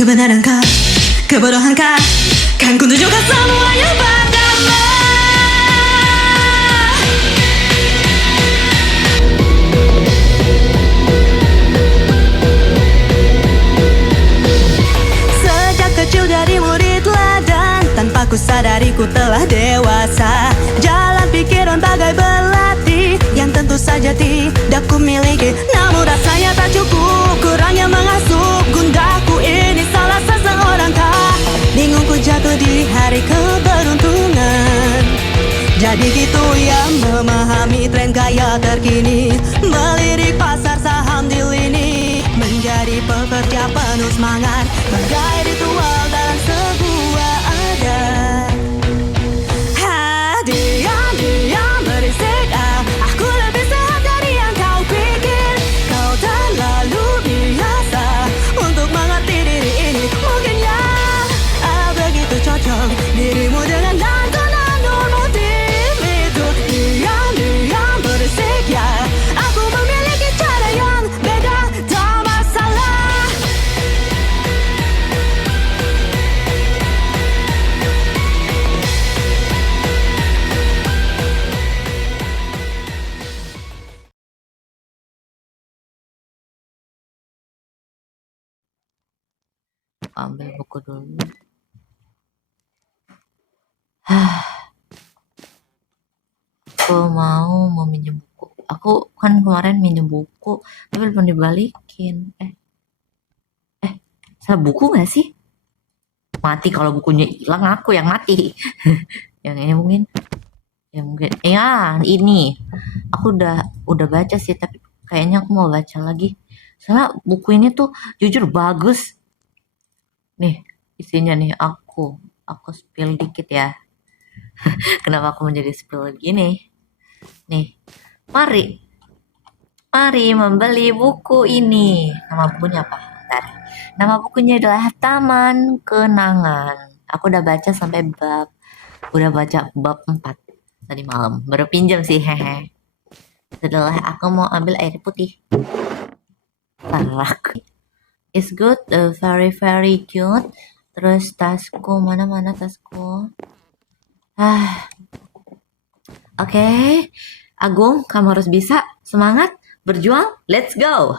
Kebenaran kah, kebodohankah, kan ku tunjukkan semuanya padamu. Sejak kecil dari murid teladan, tanpa ku sadari ku telah dewasa. Jalan pikiran bagai belati, yang tentu saja tidak ku miliki. Namun rasanya tak cukup, kurangnya mengasuh gundaku ini salah seseorang kah. Bingung ku jatuh di hari keberuntungan. Jadi gitu ya memahami tren gaya terkini, melirik pasar saham di lini, menjadi pekerja penuh semangat, bagai ritual dalam sebuah adat. Diam-diam berisik, aku lebih sehat dari yang kau pikir. Kau terlalu biasa untuk mengerti diri ini. Mungkin ya begitu cocok dirimu dengan dandanan normatif itu. Diam-diam berisik ya, aku memiliki cara yang beda, tak masalah. Ambil buku dulu. Aku mau minjem buku. Aku kan kemarin minjem buku, tapi belum dibalikin. Salah buku nggak sih? Mati kalau bukunya hilang, aku yang mati. Yang ini mungkin, ya ini. Aku udah baca sih, tapi kayaknya aku mau baca lagi. Soalnya buku ini tuh jujur bagus. Nih isinya nih, aku spill dikit ya. Kenapa aku menjadi spill gini? Nih, mari membeli buku ini. Nama bukunya apa? Bentar. Nama bukunya adalah Taman Kenangan. Aku udah baca sampai bab 4 tadi malam. Baru pinjam sih, hehe. Setelah aku mau ambil air putih. Parak. It's good, very very cute. Terus tasku, mana tasku? Oke. Agung, kamu harus bisa. Semangat, berjuang, let's go.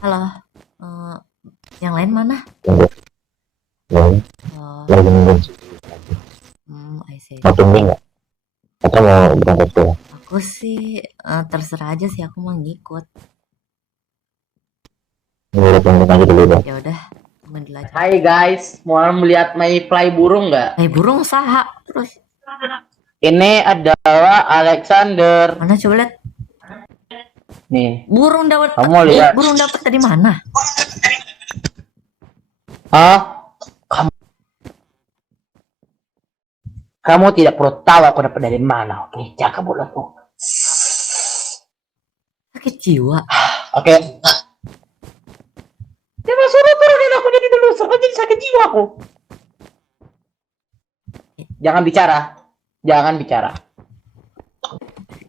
Halo. Yang lain mana? Lagi nungguin I see. mau tunggu nggak? Atau mau berangkat dulu? Aku sih terserah aja sih, aku mau ngikut. Nunggu tungguin aja dulu deh. Ya udah, tungguin dulu aja. Hai guys, mau melihat my fly burung nggak? Burung saha terus. Ini adalah Alexander. Mana coba lihat. Nih, Burung dapat. kamu lihat. Burung dapat dari mana? Kamu tidak perlu tahu aku dapat dari mana. Oke, jaga mulutmu. Sakit jiwa. Oke. Jangan suruh turunin aku jadi dulu, jadi sakit jiwa aku. Jangan bicara.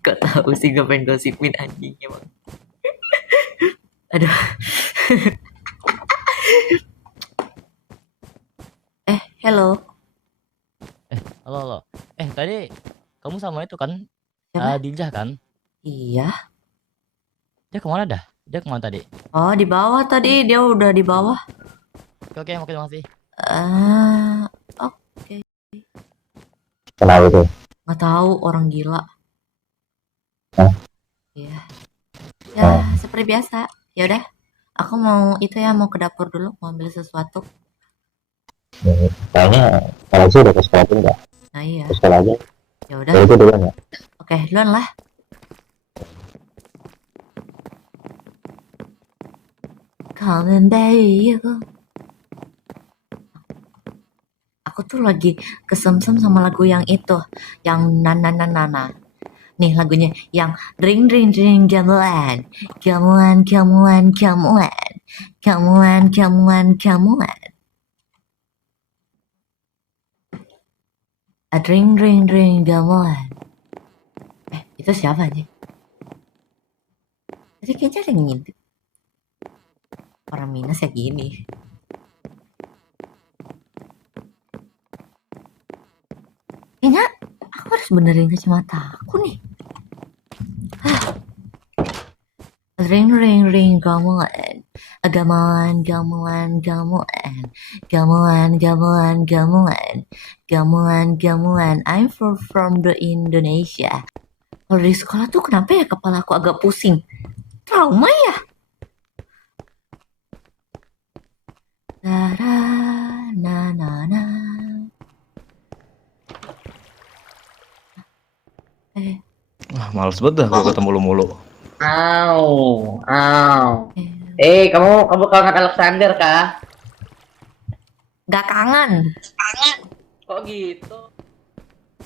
Gak tahu sih, gak pengen gosipin anjingnya bang. Aduh. Hello. Halo. Tadi kamu sama itu kan? Siapa? Dijah kan? Iya. Dia kemana dah? Dia kemana tadi? Oh, di bawah tadi, dia udah di bawah. Oke, makasih. Oke. Kenapa itu? Nggak tahu, orang gila. Hah? Iya. Ya, seperti biasa. Ya udah, aku mau ke dapur dulu, mau ambil sesuatu. Kayaknya kalau sih udah ke sekolah tuh nggak? Nah iya. Ke sekolah aja. Ya udah. Kalau itu dulu nggak? Oke, duluan lah. Come baby. Aku tuh lagi kesemsem sama lagu yang itu, yang nana. Nih lagunya yang ring gamelan. A ring gamelan. Itu siapa nih? Tadi kayaknya ada yang ngintip. Orang minus ya gini. Kayaknya aku harus benerin kacamata aku nih. Ring ring ring gamelan. Gamelan gamelan gamelan. Gamelan gamelan gamelan. Gamelan gamelan. I'm from the Indonesia. Kalau di sekolah tuh kenapa ya kepala aku agak pusing? Trauma ya? Tara, na na na. Wah, males banget dah gua ketemu lu mulu. Au, au. Eh, Kamu kangen Alexander kah? Gak kangen. Kok gitu?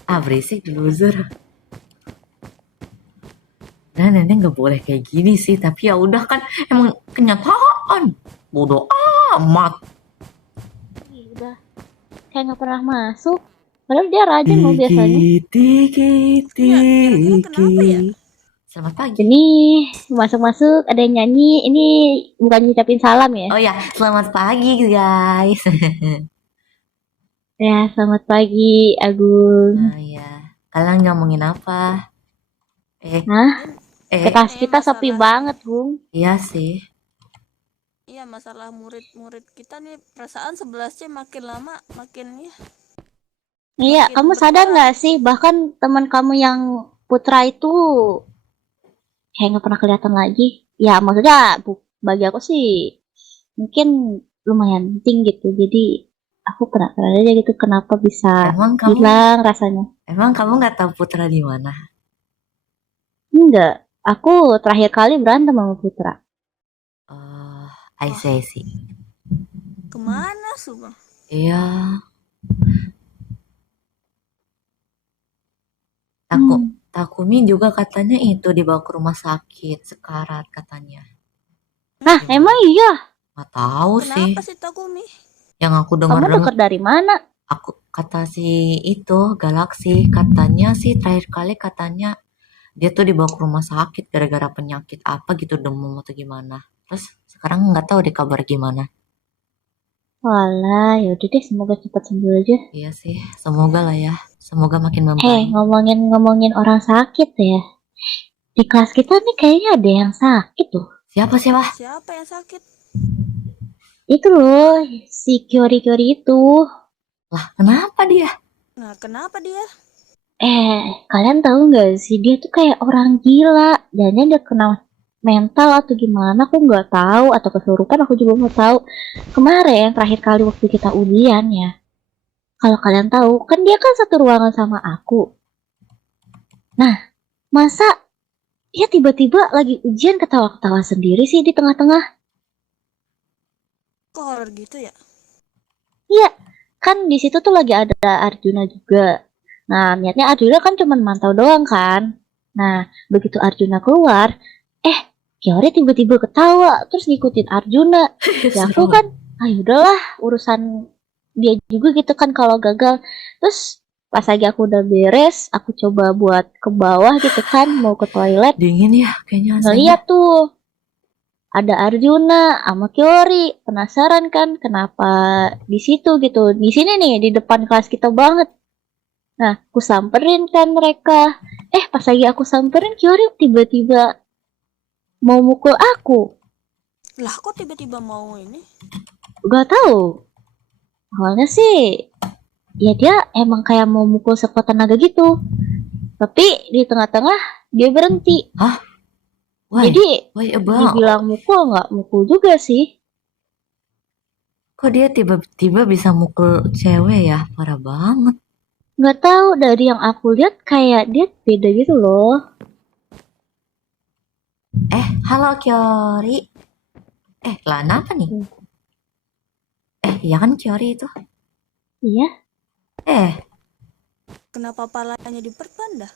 Ah, berisik loser. Nah, nenek nggak boleh kayak gini sih, tapi ya udah kan emang kenyataan. Bodoh amat. Ih, udah kayak nggak pernah masuk. Padahal dia rajin loh biasanya. Tiki Kira-kira kenapa ya? Selamat pagi. Ini masuk-masuk ada yang nyanyi. Ini bukan ngucapin salam ya? Oh ya, selamat pagi guys. Ya, selamat pagi Agung. Nah ya, kalian ngomongin apa? Hah? Kelas kita sepi banget, Gung. Iya sih. Iya, masalah murid-murid kita nih, perasaan 11C makin lama makin ya. Iya, Makin kamu sadar berkurang. nggak sih? Bahkan teman kamu yang Putra itu kayak nggak pernah kelihatan lagi. Ya, maksudnya bagi aku sih mungkin lumayan penting gitu. Jadi aku penasaran aja gitu kenapa bisa Emang kamu hilang rasanya. nggak tahu Putra di mana? Enggak, aku terakhir kali berantem sama Putra. Oh, I see. Kemana Subang? Iya. Hmm. Takumi juga katanya itu dibawa ke rumah sakit sekarat katanya. Nah, emang iya? Nggak tahu sih. Kenapa sih Takumi? Yang aku Kamu dengar denger dari mana? kata si itu Galaxy katanya sih terakhir kali katanya dia tuh dibawa ke rumah sakit gara-gara penyakit apa gitu, demam atau gimana. Terus sekarang nggak tahu deh kabar gimana. Walah, yaudah deh, semoga cepat sembuh aja. Iya sih, semoga lah ya. Semoga makin membaik. Ngomongin orang sakit ya. Di kelas kita nih kayaknya ada yang sakit tuh. Siapa? Siapa yang sakit? Itu loh, si Kyori itu. Lah, kenapa dia? Nah, kenapa dia? Kalian tahu nggak sih dia tuh kayak orang gila. Jangan dia kena mental atau gimana, aku nggak tahu, atau kesurupan aku juga nggak tahu. Kemarin terakhir kali waktu kita ujian ya, kalau kalian tahu kan dia kan satu ruangan sama aku. Nah, masa dia tiba-tiba lagi ujian ketawa-ketawa sendiri sih di tengah-tengah? Kok horor gitu ya? Iya, kan di situ tuh lagi ada Arjuna juga. Nah, niatnya Arjuna kan cuma mantau doang kan. Nah, begitu Arjuna keluar, Kyori tiba-tiba ketawa, terus ngikutin Arjuna. Ya aku kan, udahlah, urusan dia juga gitu kan kalau gagal. Terus pas lagi aku udah beres, aku coba buat ke bawah gitu kan, mau ke toilet. Dingin ya kayaknya. Ngeliat tuh, ada Arjuna sama Kyori. Penasaran kan kenapa di situ gitu. Di sini nih, di depan kelas kita banget. Nah, aku samperin kan mereka. Pas lagi aku samperin, Kyori tiba-tiba mau mukul aku. Lah, kok tiba-tiba mau ini? Gak tahu. Awalnya sih, ya dia emang kayak mau mukul sekuat tenaga gitu. Tapi di tengah-tengah dia berhenti. Jadi dibilang mukul nggak mukul juga sih. Kok dia tiba-tiba bisa mukul cewek ya? Parah banget. Nggak tahu, dari yang aku lihat kayak dia beda gitu loh. Halo Kyori. Lah kenapa nih? Iya kan Kyori itu? Iya. Kenapa palanya diperban dah?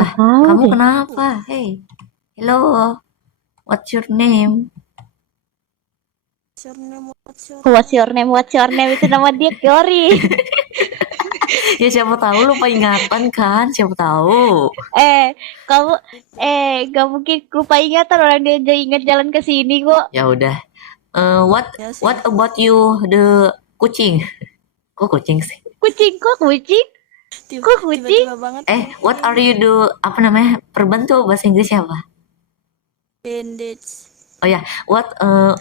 Lah, kamu kenapa? Hey, hello. What's your name? What's your name? What's your name itu nama dia Kyori. Ya siapa tahu lupa ingatan kan, siapa tahu. Kamu gak mungkin lupa ingatan, orang dia aja ingat jalan ke sini kok. Ya udah. What Ya sih. what about you the kucing? Kok kucing sih? Kucing kok kucing? Kok kucing? Tiba-tiba banget. What are you do? Apa namanya? Perban tuh bahasa Inggrisnya apa? Bandage. Oh ya, what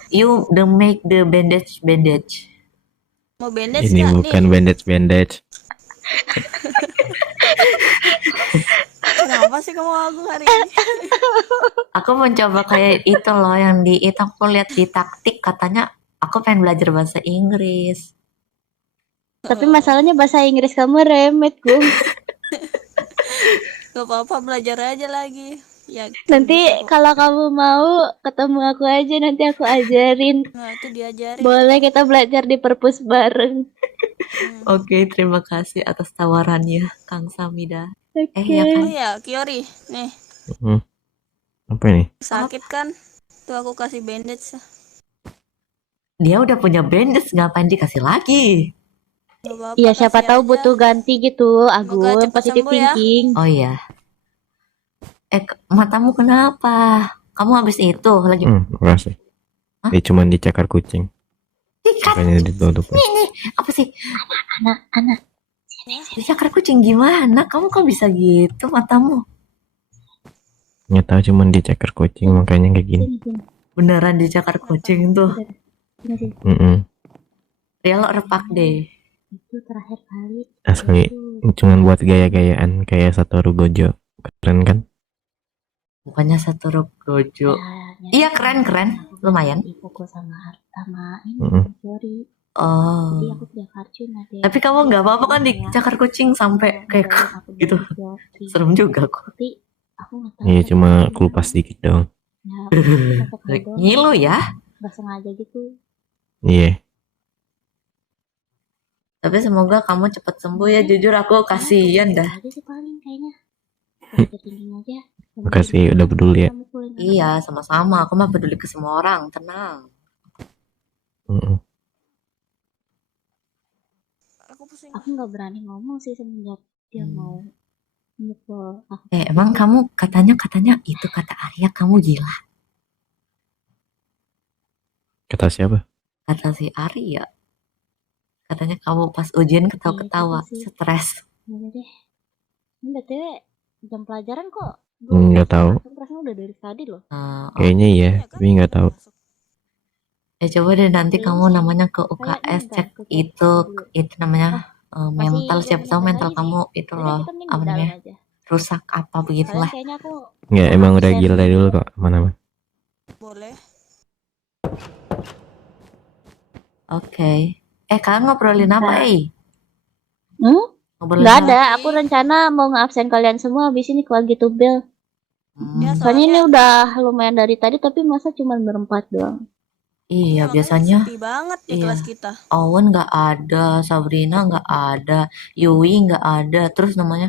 you the make the bandage? Mau bandage Ini nggak bukan nih? bandage. Kenapa sih kamu agung hari ini? Aku mencoba kayak itu loh yang di itu aku lihat di taktik katanya aku pengen belajar bahasa Inggris. Tapi masalahnya bahasa Inggris kamu remet, Gung. Gak apa-apa, belajar aja lagi. Ya, Nanti bisa kok. kalau kamu mau ketemu aku aja, nanti aku ajarin. Nah, itu diajarin. Boleh kita belajar di perpus bareng. Oke, terima kasih atas tawarannya, Kang Samida. Oke. Ya Oh kan? ya, Kiori, nih Apa ini? sakit kan? Tuh aku kasih bandage. Dia udah punya bandage, ngapain dikasih lagi? Gak apa-apa, Iya, siapa kasih tahu aja. butuh ganti gitu, Agung. cepet Positive sembuh ya. thinking. Oh iya. Matamu kenapa? Kamu habis itu lagi Makasih. Hah? Dia cuma dicakar kucing. Dikat. Makanya ditutup. Nih, apa sih? Anak. Dicakar kucing gimana? Kamu kok bisa gitu matamu? Nggak tahu cuma dicakar kucing makanya kayak gini. Sini. Beneran dicakar kucing tuh. Sini. Real repak deh. Itu terakhir kali. Asli. Cuma buat gaya-gayaan kayak Satoru Gojo. Keren kan? Bukannya Satoru Gojo. Iya, keren. Lumayan. Dipukul sama ini Mm-mm. Kiori. Oh. Jadi aku tidak Arjuna deh. Tapi kamu nggak apa-apa kan dicakar kucing sampai kayak gitu. Serem juga kok. Tapi aku nggak tahu. Iya cuma kelupas dikit dong. Ngilu ya. Gak sengaja gitu. Iya. Tapi semoga kamu cepat sembuh ya. Jujur aku kasihan dah. Aja sih paling kayaknya. Tinggi aja. Makasih udah peduli ya. Iya, sama-sama. Aku mah peduli ke semua orang. Tenang. Aku pusing. Aku nggak berani ngomong sih semenjak dia mau mukul aku. Emang kamu katanya itu kata Arya kamu gila. Kata siapa? Kata si Arya. Katanya kamu pas ujian ketawa-ketawa, Iya, stres. Udah deh. Ini BTW jam pelajaran kok. Nggak tahu. Perasaan udah dari tadi loh. Kayaknya iya, tapi nggak tahu. Coba deh nanti Kayaknya kamu sih, namanya ke kayaknya UKS enggak, cek aku cek itu dulu. namanya mental, Masih siapa tahu bentar mental lagi kamu sih. itu Udah, loh kita mending apa di dalam namanya aja. rusak apa Soalnya begitulah. kayaknya aku Nggak, emang udah absen gila dari dulu kok. Mana? Boleh. Oke. Kalian ngobrolin apa Ngobrolin Nggak apa? ada, aku rencana mau nge-absen kalian semua habis ini keluar gitu bel. Ya, Soalnya ini soalnya udah lumayan dari tadi tapi masa cuma berempat doang. Iya, makanya biasanya sepi banget di iya. kelas kita. Owen nggak ada, Sabrina nggak ada, Yui nggak ada, terus namanya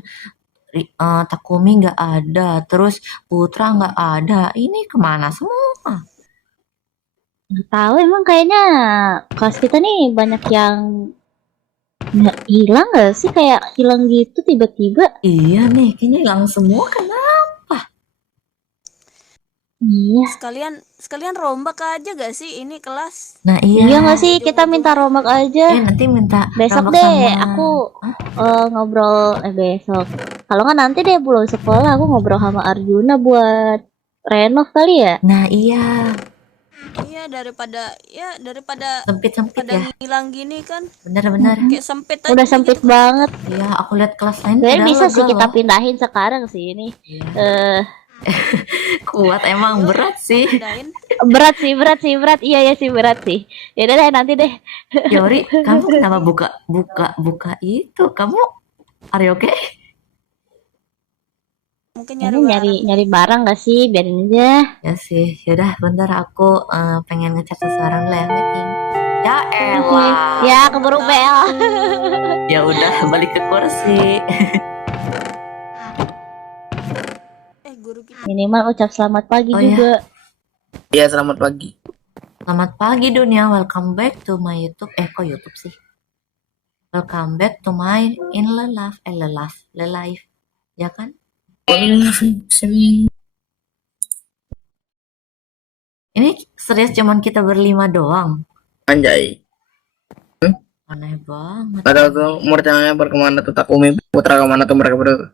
Takumi nggak ada, terus Putra nggak ada. Ini kemana semua? Nggak tahu emang kayaknya kelas kita nih banyak yang nggak hilang nggak sih, kayak hilang gitu tiba-tiba. Iya nih, kayaknya hilang semua kan? Iya. Sekalian rombak aja gak sih ini kelas? Nah Iya nggak sih, kita minta rombak aja. nanti minta Besok rombak deh sama- aku ngobrol besok. Kalau nggak nanti deh pulang sekolah aku ngobrol sama Arjuna buat renov kali ya. Nah iya, Iya, daripada sempit-sempit pada ya, ngilang gini kan. benar-benar. Kayak sempit aja Udah sempit gitu. banget. Iya, aku lihat kelas lain Sebenarnya pada bisa lega sih kita loh. pindahin sekarang sih ini. Iya. Kuat emang berat sih. Pindahin. Berat sih. Iya sih berat sih. Ya udah deh nanti deh. Yori, kamu kenapa buka itu? Kamu are you okay? Mungkin Nyari barang gak sih? Biarin aja. Ya sih, yaudah bentar aku pengen ngechat seseorang dulu ya, meeting. Ya elah. Ya keburu bel. Ya udah balik ke kursi. guru kita. Minimal ucap selamat pagi Oh, ya. juga. Iya, selamat pagi. Selamat pagi dunia, welcome back to my YouTube. Kok YouTube sih? Welcome back to my in life, ya kan? Ini serius cuman kita berlima doang. Anjay. Aneh banget. Ada tuh murcanya berkemana tuh Takumi Putra kemana tuh mereka berdua.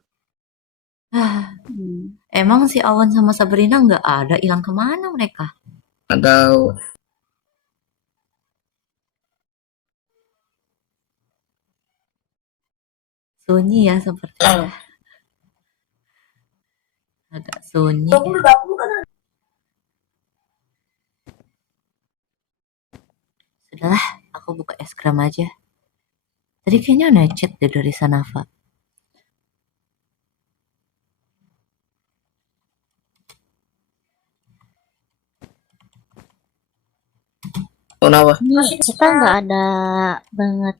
Emang si Awan sama Sabrina nggak ada, hilang kemana mereka? Atau Sunyi ya sepertinya. Agak sunyi. Sudahlah, aku buka es krim aja. Tadi kayaknya ada chat deh dari Sanafa. kenapa? Ini kita nggak ada banget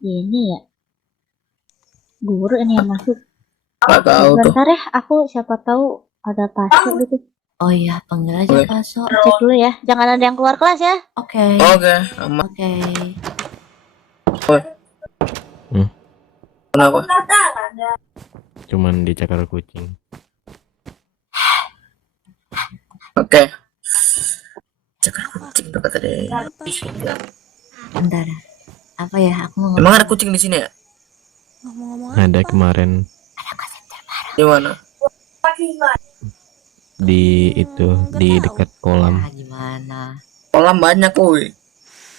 ini ya. Guru ini yang masuk. Nggak tahu tuh. Bentar ya, aku siapa tahu ada pasuk gitu. Oh iya, panggil aja Oke. Paso. Cek dulu ya. Jangan ada yang keluar kelas ya. Oke. Oke, aman. Oke. Kenapa? Cuman dicakar kucing. Oke. Cakar kucing tuh kata dia. Bentar. Apa ya? Aku mau Emang ada kucing di sini ya? Ada kemarin Di mana? di dekat kolam gimana? Kolam banyak, woi.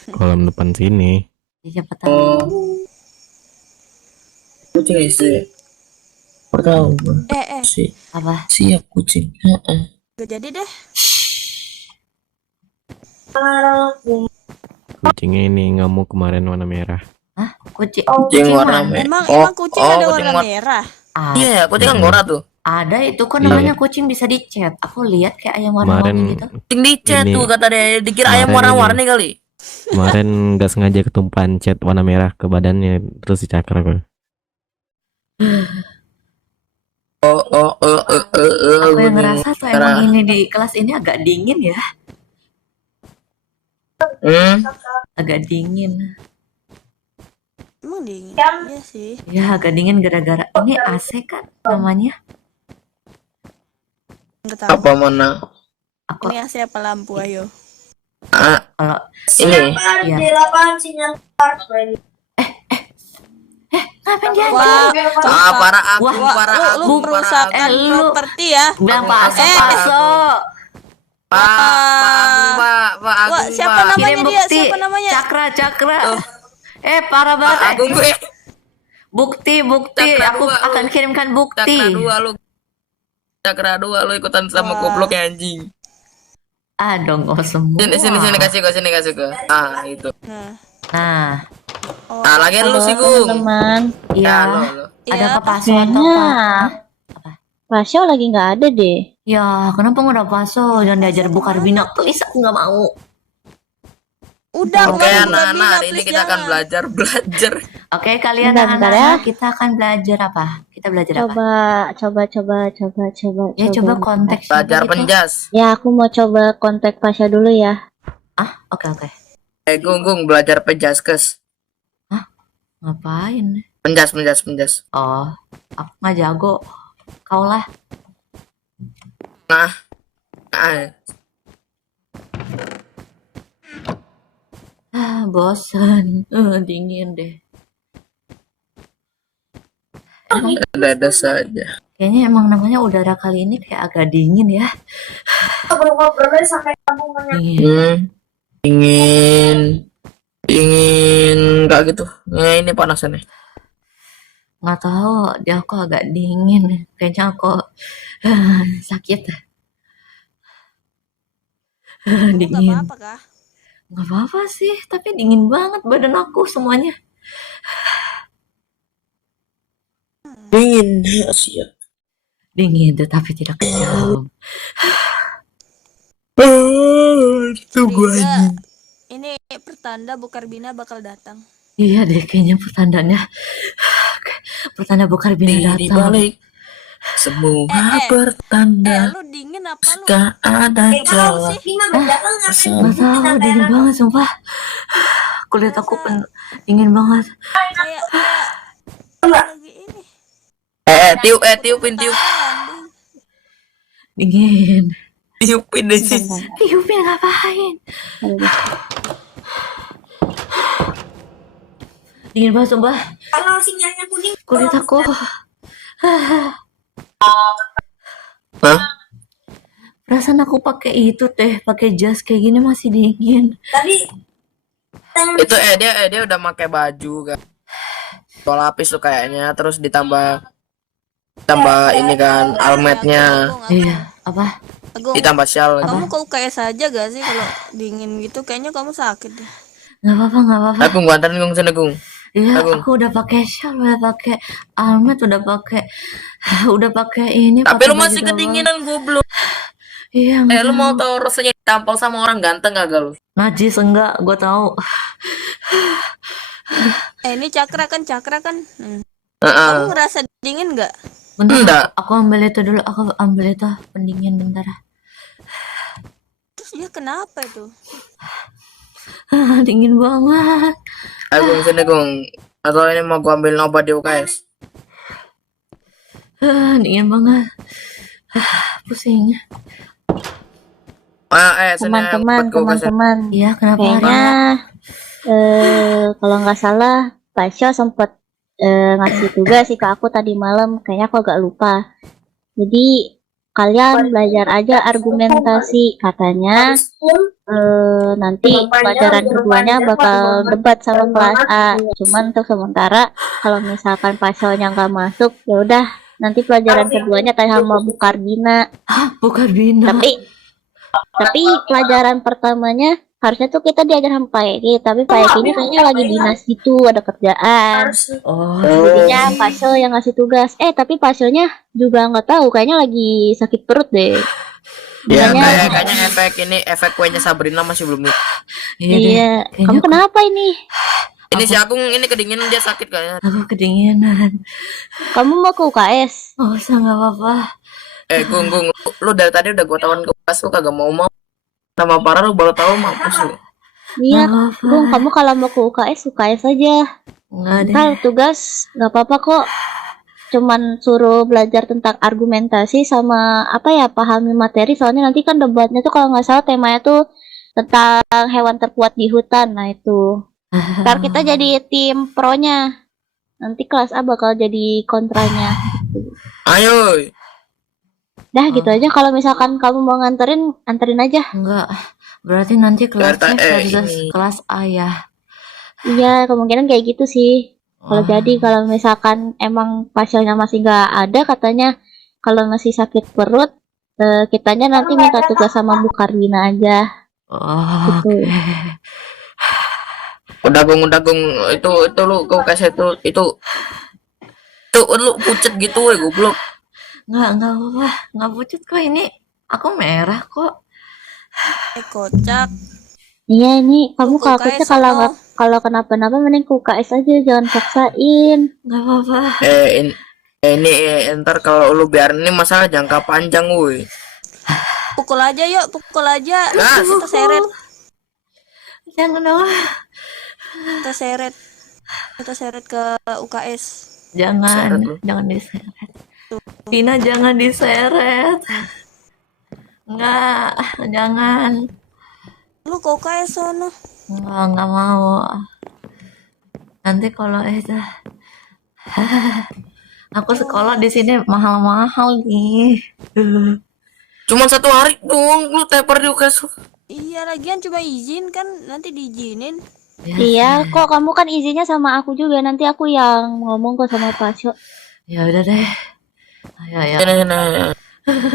kolam depan sini. Ya, siapa tahu. Oh. Kucing isi. Tahu sih. Apa? Siap kucing. Heeh. Gak jadi deh. Kucingnya ini ngamuk kemarin warna merah. Hah? Kucing Kucing warna mana? merah. Emang kucing ada kucing warna merah. Iya, kucing Anggora tuh. Ada itu kan Iya. namanya kucing bisa dicet. Aku lihat kayak ayam warna-warni Kemarin gitu. Kucing dicet Ini- tuh kata dia. Dikira ayam kemarin warna-warni kali. Kemarin nggak sengaja ketumpahan cat warna merah ke badannya terus dicakar gue. Aku yang ngerasa tuh Merah. emang ini di kelas ini agak dingin ya. Agak dingin. Emang dingin. Iya sih. Ya agak dingin gara-gara ini AC kan namanya. Nggak tahu. Apa mana? Aku Ini siapa lampu ayo. kalau Ini. ya. Ngapain dia? Wah, Para aku, Wah, para lu aku, para perusahaan lu. properti ya. Bilang Pak Aso, Eh, Pak Aso. Pak Agung, Pak Wah, Agung, siapa Pak. namanya Kirim dia? bukti. Siapa namanya? Cakra. Parah Pak banget. Agung gue. Bukti. Cakra Aku dua, akan lu. kirimkan bukti. Cakra dua lu ikutan sama Wah. goblok ya anjing. Dong kau semua. Sini kasih gue. Ah, itu. Nah. Nah, Oh, Nah, lagi lu Halo sih, Gung. teman-teman. iya. Lo. Ada iya, apa Paso atau Kayaknya apa? Pasio lagi nggak ada deh. Ya, kenapa nggak ada Paso? Jangan diajar Bu Karbina. Please, aku nggak mau. Udah, Oke, kemarin udah anak-anak, bilang, hari ini please kita akan jangan. belajar. Oke, kalian Bentar, bentar anak-anak, ya. kita akan belajar apa? Kita belajar apa? Coba. Ya, coba konteks Belajar gitu. penjas. Ya, aku mau coba kontak Pasio dulu ya. Oke. Gung, belajar penjaskes. Ngapain? Penjas. Oh, aku nggak jago. Kau lah. Nah, Bosan. Dingin deh. ada saja. Kayaknya emang namanya udara kali ini kayak agak dingin ya. Dingin. Ingin nggak gitu. Ya, ini panasan nih. Nggak tahu, dia aku agak dingin. Kayaknya aku sakit. Kamu nggak Dingin. apa-apa kah? Nggak apa-apa sih, tapi dingin banget badan aku semuanya. Dingin, siap. Dingin tetapi tidak kejam. Itu gua Riza, anjing. ini pertanda Bu Karbina bakal datang. Iya deh, kayaknya pertandanya. Pertanda Bu Karbina Di datang. balik semua Eh, bertanda lu dingin apa lu? gak ada Tahu jalan. sih. Nggak tahu, dingin banget sumpah. kulit aku dingin banget. Kayak lagi ini. Tiupin, Dingin. tiupin deh sih. Tiupin ngapain? Dingin banget sumpah. Kalau sinyalnya kuning. Kulit aku. Hah? Perasaan aku pakai itu teh, pakai jas kayak gini masih dingin. Tapi Itu dia udah pakai baju kan. Dua lapis tuh kayaknya, terus ditambah ini kan almetnya, Iya, apa? Agung, ditambah shawl. kamu kok kayak saja gak sih kalau dingin gitu? Kayaknya kamu sakit deh. Nggak apa-apa, nggak apa-apa. Agung gua anterin Gung sana Gung. Iya, Agung. aku udah pakai shawl, udah pakai almet, udah pakai ini. Tapi pakai lu baju masih double. kedinginan goblok. Iya, Lu mau tahu rasanya ditampol sama orang ganteng gak lu? najis enggak? Gue tahu. Ini cakra kan? Heeh. Kamu ngerasa dingin nggak? Bentar, Enggak. aku ambil itu dulu. Aku ambil itu pendingin bentar. Terus dia kenapa itu? Dingin banget. Agung sini Gung. Atau ini mau gua ambil obat di UKS. Dingin banget. Pusing. Sini Teman-teman, obat gua kasih. teman-teman. Iya, kenapa? Kayaknya kalau nggak salah Pak Syo sempet ngasih tugas sih ke aku tadi malam. Kayaknya aku agak lupa. Jadi kalian belajar aja argumentasi. Katanya nanti pelajaran keduanya bakal debat sama kelas A. Cuman untuk sementara kalau misalkan Pak Syo-nya nggak masuk, ya udah nanti pelajaran keduanya tanya sama Bu Kardina. Bukan Bina. Tapi pelajaran pertamanya harusnya tuh kita diajar sama Pak Eki, tapi Pak Eki-nya kayaknya lagi dinas gitu, ada kerjaan. Oh, Jadinya Pak Syo yang ngasih tugas. Tapi Pak Syo-nya juga nggak tahu, kayaknya lagi sakit perut deh. Ya Makanya- kayaknya efek kuenya Sabrina masih belum. iya. deh. Iya, Kayaknya kamu kenapa ini? Ini si Agung ini kedinginan, dia sakit kayaknya. Aku kedinginan. Kamu mau ke UKS? Oh, nggak apa-apa. Gung, lu dari tadi udah gua tawan ke kelas lu kagak mau. Nama parah lu baru tahu mampus lu. Iya, Nggak apa-apa. Bung, kamu kalau mau ke UKS aja. Nggak deh. Ntar tugas nggak apa-apa kok. Cuman suruh belajar tentang argumentasi sama pahami materi. Soalnya nanti kan debatnya tuh kalau nggak salah temanya tuh tentang hewan terkuat di hutan. Nah itu. Ntar kita jadi tim pro-nya. Nanti kelas A bakal jadi kontranya. Ayo. Dah gitu aja. Kalau misalkan kamu mau anterin aja. Enggak. Berarti nanti kelasnya ini. kelas A ya. Iya, kemungkinan kayak gitu sih. Kalau Oh. jadi kalau misalkan emang pasiennya masih nggak ada, katanya kalau masih sakit perut, kitanya nanti minta tugas sama Bu Kardina aja. Oh, Gitu. Udah Gung, itu lu kau kasih itu lu pucet gitu we goblok. enggak apa-apa. Enggak pucat kok ini. Aku merah kok. Kocak. Iya ini kamu Ku kakaknya UKS kalau sono. kalau kenapa-napa mending ke UKS aja, jangan paksain. Enggak apa-apa. Ini ntar kalau lu biarin ini masalah jangka panjang woi. Pukul aja yuk, pukul aja. Ah, Kita seret, Jangan dong. kita seret ke UKS. Jangan. Seret lu. Jangan diseret. Tina jangan diseret. Enggak, jangan. Lu ke UKS sono. Enggak mau. Nanti kalau itu aku sekolah di sini mahal-mahal nih. Cuman 1 hari dong lu teper di UKS. Iya, lagian cuma izin kan, nanti diizinin. Iya, kok kamu kan izinnya sama aku juga, nanti aku yang ngomong kok sama Pak Syo. Ya udah deh. Ayo. Nah,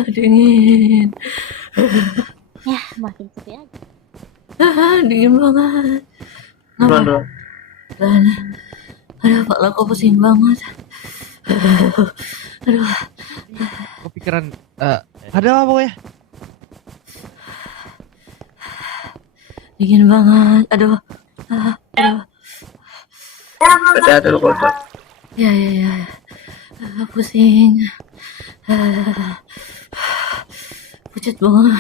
Dingin. Ya, makin sepi aja. Dingin banget. duluan dulu. Dan, aduh, kepala aku pusing banget. Aduh. Kepikiran ada apa pokoknya? Dingin banget. Aduh. Aduh. Hati-hati lu kalau Ya. Pusing. Pucat banget.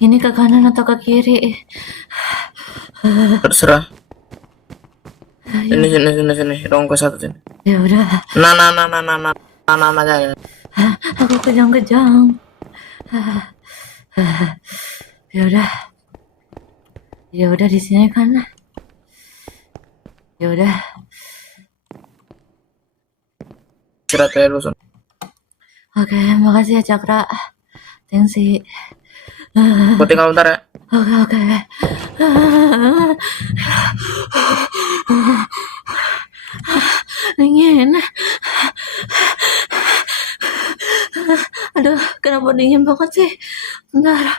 Ini ke kanan atau ke kiri? Terserah. Ya, Sini. Dong ke satu sini. ya udah, Nah, aja. aku kejang-kejang. Ya udah, ya udah di sini kan. Ya udah. Istirahat ya lu. Son. Oke, makasih ya Cakra. Thanks sih. Gua tinggal bentar ya. Oke. Dingin. Aduh, kenapa dingin banget sih? Bentar.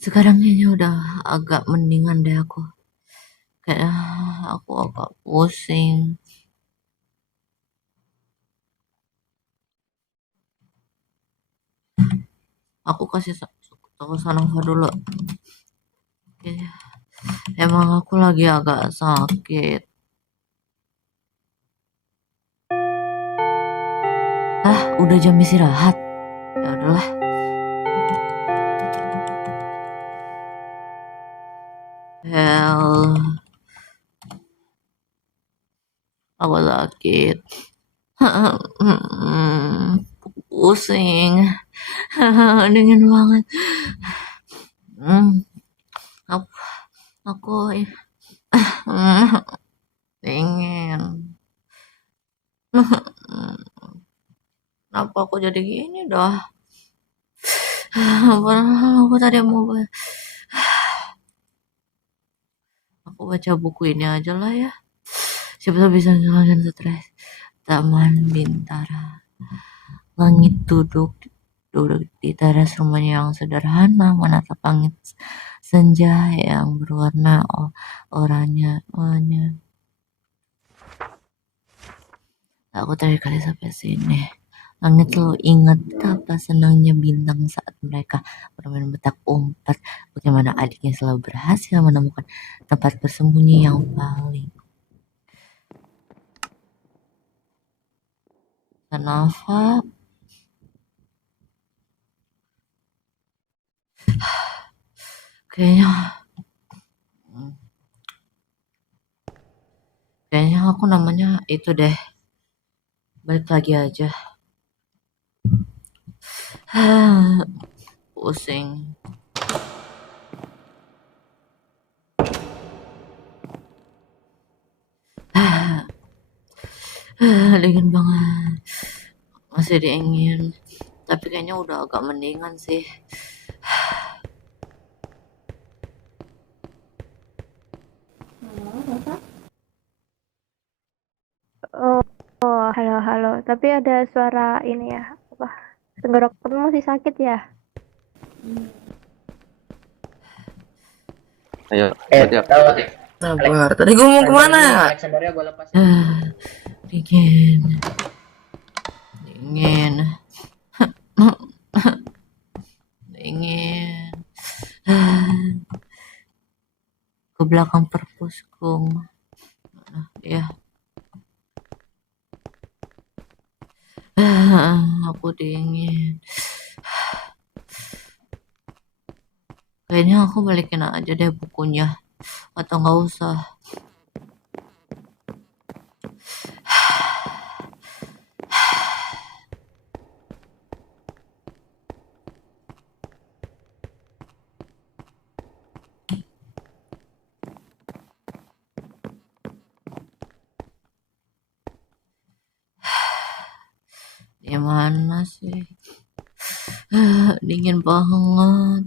Sekarang kayaknya udah agak mendingan deh aku. Kayak aku agak pusing. Aku kasih tahu Sanova dulu. Oke. Emang aku lagi agak sakit. Udah jam istirahat. Ya udahlah. Hell. Aku sakit. Pusing. Dingin banget. Aku dingin. Kenapa aku jadi gini dah? Padahal aku tadi mau aku baca buku ini aja lah ya. Siapa tahu bisa ngilangin stres. Taman Bintara. Langit duduk di teras rumahnya yang sederhana, menatap langit senja yang berwarna oranye. Aku terakhir kali sampai sini. Langit selalu ingat betapa senangnya bintang saat mereka bermain petak umpet. Bagaimana adiknya selalu berhasil menemukan tempat bersembunyi yang paling. Kenapa? Kayaknya aku namanya itu deh. Balik lagi aja. Pusing. Dingin banget. Masih dingin. Tapi kayaknya udah agak mendingan sih. Oh, halo. Tapi ada suara ini ya, apa? Tenggorokanmu masih sakit ya? Ayo, Sabar. Tadi gua mau kemana ya? Alexanderia gua lepas. Dingin. Dingin. Ke belakang perpusku. Ya. Aku dingin. Kayaknya aku balikin aja deh bukunya. Atau nggak usah. Gimana sih? Dingin banget.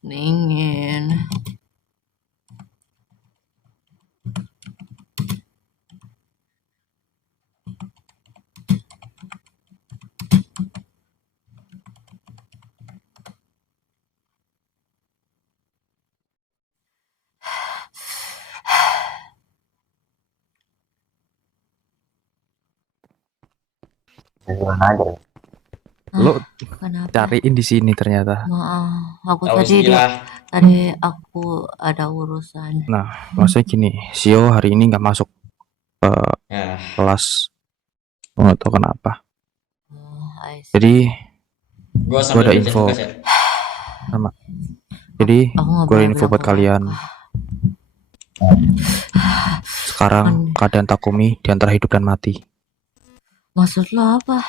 Dingin. Gimana aja. Lo Kenapa? cariin di sini ternyata. Maaf, aku Tahu tadi istilah. tadi aku ada urusan. Nah, maksudnya gini, Sio hari ini nggak masuk ke Ya, kelas. Gue nggak tahu kenapa. Oh, I see. Jadi gua gue sambil ada kerja info. tugas ya. Sama. Jadi Aku nggak gue ada boleh info bilang buat kalian. apa-apa. Sekarang keadaan Takumi di antara hidup dan mati. Maksud lo apa?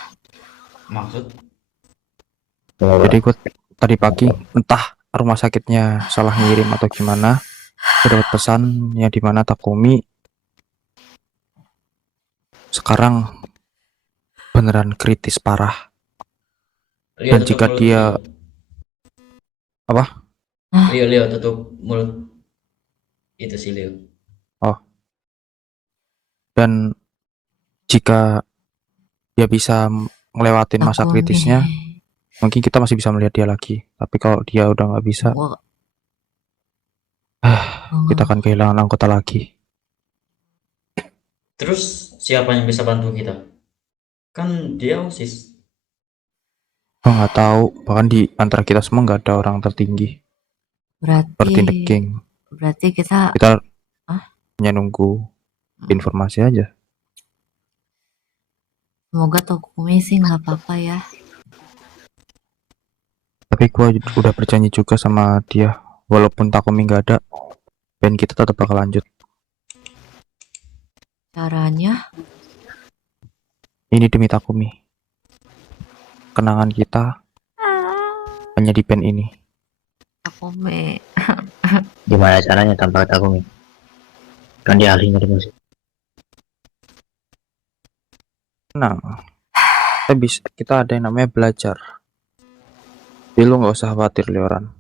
Maksud? Jadi gue tadi pagi entah rumah sakitnya salah ngirim atau gimana, gue dapat pesan yang dimana Takumi sekarang beneran kritis parah. Leo, Dan tutup jika mulut, dia Leo. apa? Leo, tutup mulut. Itu sih Leo. Dan jika dia bisa ngelewatin masa Takumi. kritisnya, mungkin kita masih bisa melihat dia lagi. Tapi kalau dia udah nggak bisa, Gua- kita akan kehilangan anggota lagi. Terus siapa yang bisa bantu kita? Kan dia OSIS. Gue nggak tahu, bahkan di antara kita semua nggak ada orang tertinggi seperti The Berarti King. berarti kita Kita Hah? hanya nunggu informasi aja. semoga Takumi sih nggak apa-apa ya. Tapi gue udah berjanji juga sama dia, walaupun Takumi nggak ada, band kita tetap bakal lanjut. Caranya Ini demi Takumi. Kenangan kita hanya di band ini. Takumi. Gimana caranya tanpa Takumi? Kan dia ahlinya di musik. Nah, kita ada yang namanya belajar. Jadi lu nggak usah khawatir, Leoran.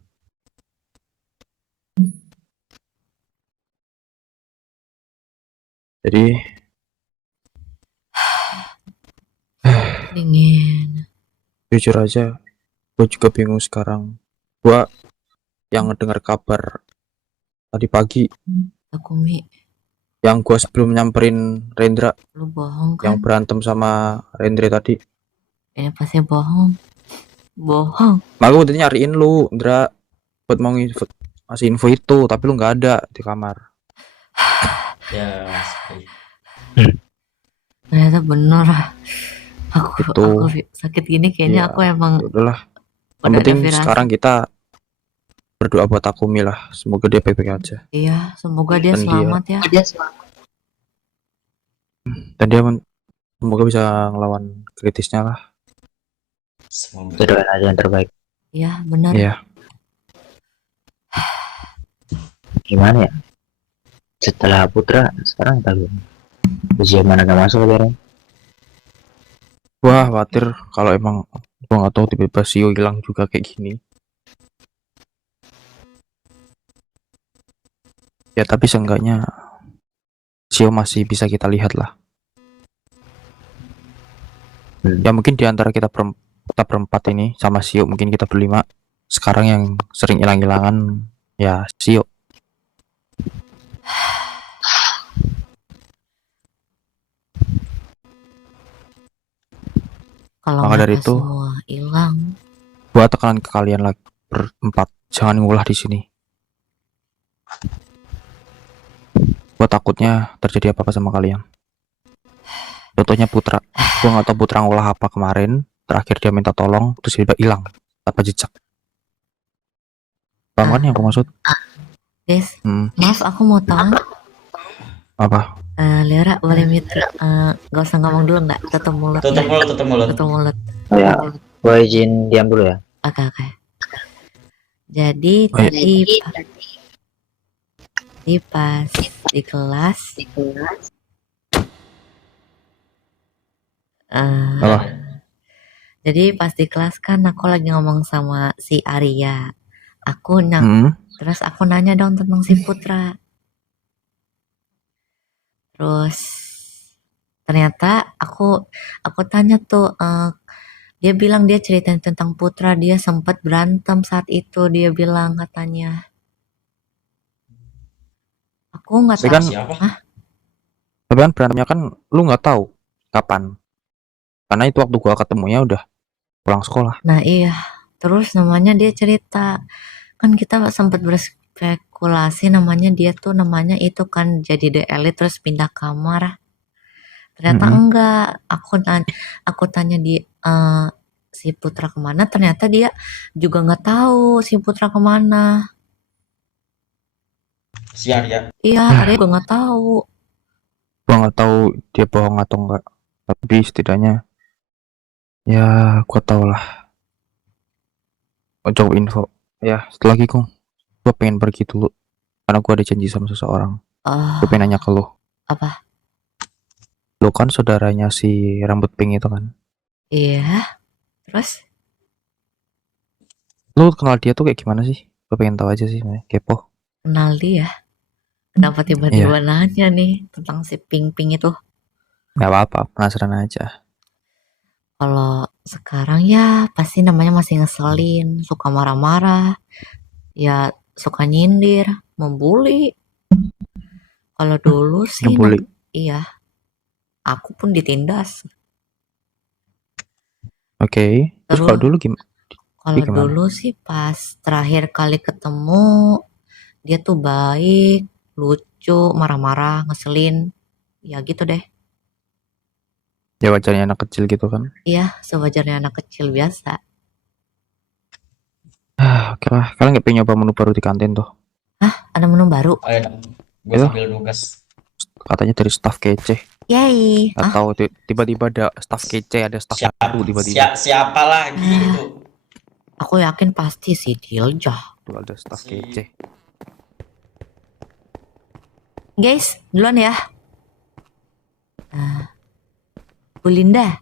Jadi Dingin. jujur aja, gue juga bingung sekarang. Gue yang ngedengar kabar tadi pagi, Takumi, yang gue sebelum nyamperin Rendra, lu bohong yang kan? berantem sama Rendra tadi. Ini pasti bohong. Bohong. Makanya gue tadi nyariin lu, Indra, buat mau ngasih info itu, tapi lu nggak ada di kamar. Ya, sekali. Ternyata bener. Aku Itu. sakit gini kayaknya Ya, aku emang Ya udahlah. Yang udah ada penting firasat. sekarang kita berdoa buat Takumi lah, semoga dia baik-baik aja. Iya, semoga dia Dan selamat ya. Dan dia semoga bisa ngelawan kritisnya lah. Semoga. Kita doain aja yang terbaik. Iya, benar. Iya. Gimana ya? Setelah Putra, sekarang Takumi. Ujian mana gak masuk lebaran? Wah, khawatir kalau emang gua nggak tahu tiba-tiba Sio hilang juga kayak gini. Ya tapi seenggaknya Sio masih bisa kita lihat lah. Ya mungkin di antara kita berempat ini sama Sio, mungkin kita berlima sekarang yang sering hilang-hilangan ya Sio. Kalau Maka dari mereka itu, semua hilang, gua tekanan ke kalian lagi berempat, jangan ngulah di sini. Gua takutnya terjadi apa-apa sama kalian. Contohnya Putra, gua nggak tahu Putra ngulah apa kemarin, terakhir dia minta tolong, terus tiba hilang tanpa jejak. Paham kan yang aku maksud? guys. Hmm, Maaf, aku mau tahu. apa? Lera boleh mute. Gak usah ngomong dulu nggak? Tutup mulut. Tutup mulut, tutup mulut. Tutup mulut. Oh ya, gue izin diam dulu ya. Oke, oke. Jadi Oh, iya. tadi pas di kelas, Apa? jadi pas di kelas kan aku lagi ngomong sama si Arya. Terus aku nanya dong tentang si Putra. Terus ternyata aku tanya tuh, dia bilang dia ceritain tentang Putra, dia sempat berantem saat itu, dia bilang katanya. Aku nggak Tapi tahu. kan, Siapa? tapi kan berantemnya kan lu nggak tahu kapan. Karena itu waktu gua ketemunya udah pulang sekolah. Nah iya, terus namanya dia cerita, kan kita sempat berspekulasi namanya dia tuh namanya itu kan jadi DLI terus pindah kamar. Ternyata enggak. Aku tanya si Putra kemana, ternyata dia juga nggak tahu si Putra kemana. Si Arya. Iya, Arya juga nggak tahu. Gua nggak tahu dia bohong atau enggak, tapi setidaknya ya gua tau lah. Coba info ya setelah lagi Kung, gua pengen pergi dulu karena gua ada janji sama seseorang. Gua pengen nanya ke lu. Apa? Lu kan saudaranya si rambut pink itu kan? Iya. Terus? Lu kenal dia tuh kayak gimana sih? Gua pengen tahu aja sih, kepo. Kenal dia? Kenapa tiba-tiba nanya nih tentang si Ping-Ping itu? Nggak apa-apa, penasaran aja. Kalau sekarang ya pasti namanya masih ngeselin, suka marah-marah, ya suka nyindir, membuli. Kalau dulu sih, Ngebully. iya, aku pun ditindas. Oke. Terus kalau dulu gimana? Kalau dulu sih pas terakhir kali ketemu, dia tuh baik, lucu, marah-marah, ngeselin, ya gitu deh. Ya wajarnya anak kecil gitu kan? Iya, sewajarnya anak kecil biasa. Oke lah, kalian nggak pengen nyoba menu baru di kantin tuh? Hah? Ada menu baru? Ayo dong. Gue sambil nugas. Katanya dari staff kece. Yay. Atau tiba-tiba ada staff kece, ada staff baru tiba-tiba. Siapa lagi itu? Aku yakin pasti si Diljah. Tuh ada staff kece. Guys, duluan ya. Bu Linda,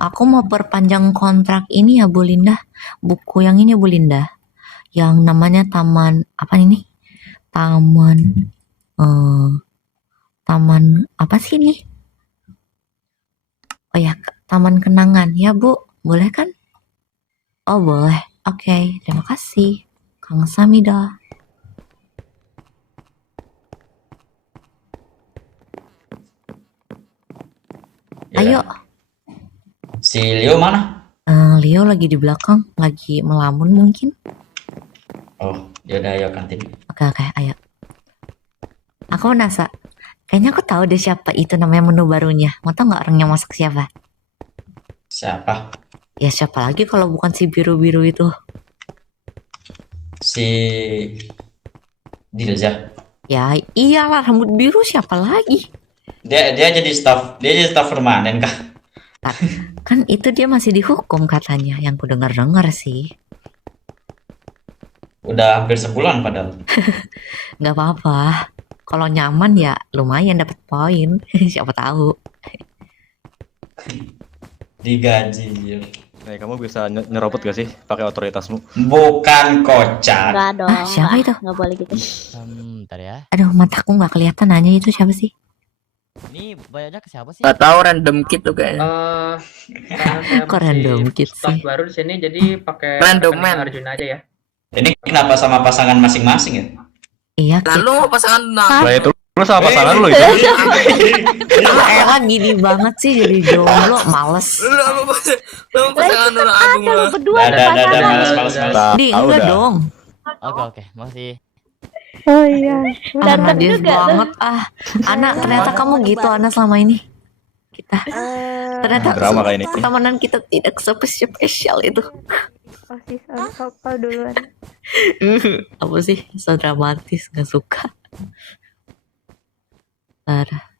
aku mau perpanjang kontrak ini ya Bu Linda. Buku yang ini Bu Linda, yang namanya Taman apa ini? Taman apa sih ini? Oh ya, Taman Kenangan ya Bu, boleh kan? Oh boleh, oke, terima kasih, Kang Samida. Ayo. Si Leo mana? Leo lagi di belakang, lagi melamun mungkin. Oh, yaudah ayo kantin. Oke, ayo. Aku nasa, kayaknya aku tahu deh siapa itu namanya menu barunya. Mau tau nggak orangnya masak siapa? Siapa? Ya siapa lagi kalau bukan si biru-biru itu? Si Diljah. Ya iyalah, rambut biru siapa lagi? Dia jadi staff permanen kah? Kan itu dia masih dihukum katanya, yang ku dengar sih. Udah hampir sebulan padahal. Nggak apa-apa. Kalau nyaman ya lumayan dapat poin. Siapa tahu. Digaji. Nih, kamu bisa nyerobot gak sih pakai otoritasmu? Bukan kocak. Enggak dong. Siapa itu? Nggak boleh gitu. Bentar ya. Aduh, mataku nggak kelihatan nanya itu siapa sih? Ini bayarnya ke siapa sih? Gak tahu, random kit tuh kayaknya. Kok random kit sih? Baru di sini jadi pakai Random rekening man. Arjuna aja ya. Ini kenapa sama pasangan masing-masing ya? Iya. Lalu pasangan Lah itu lu sama pasangan lu itu. Ella gini banget sih jadi jomblo, males. Lu pasangan orang agung lah. Berdua Dadah, males. Di enggak dong. Oke, makasih. Oh iya. Nadis banget Anak, ternyata kamu gitu Ana selama ini. Kita ternyata Drama kayak ini. pertemanan kita tidak spesial itu. Kau duluan. Apa sih so dramatis, nggak suka. Parah.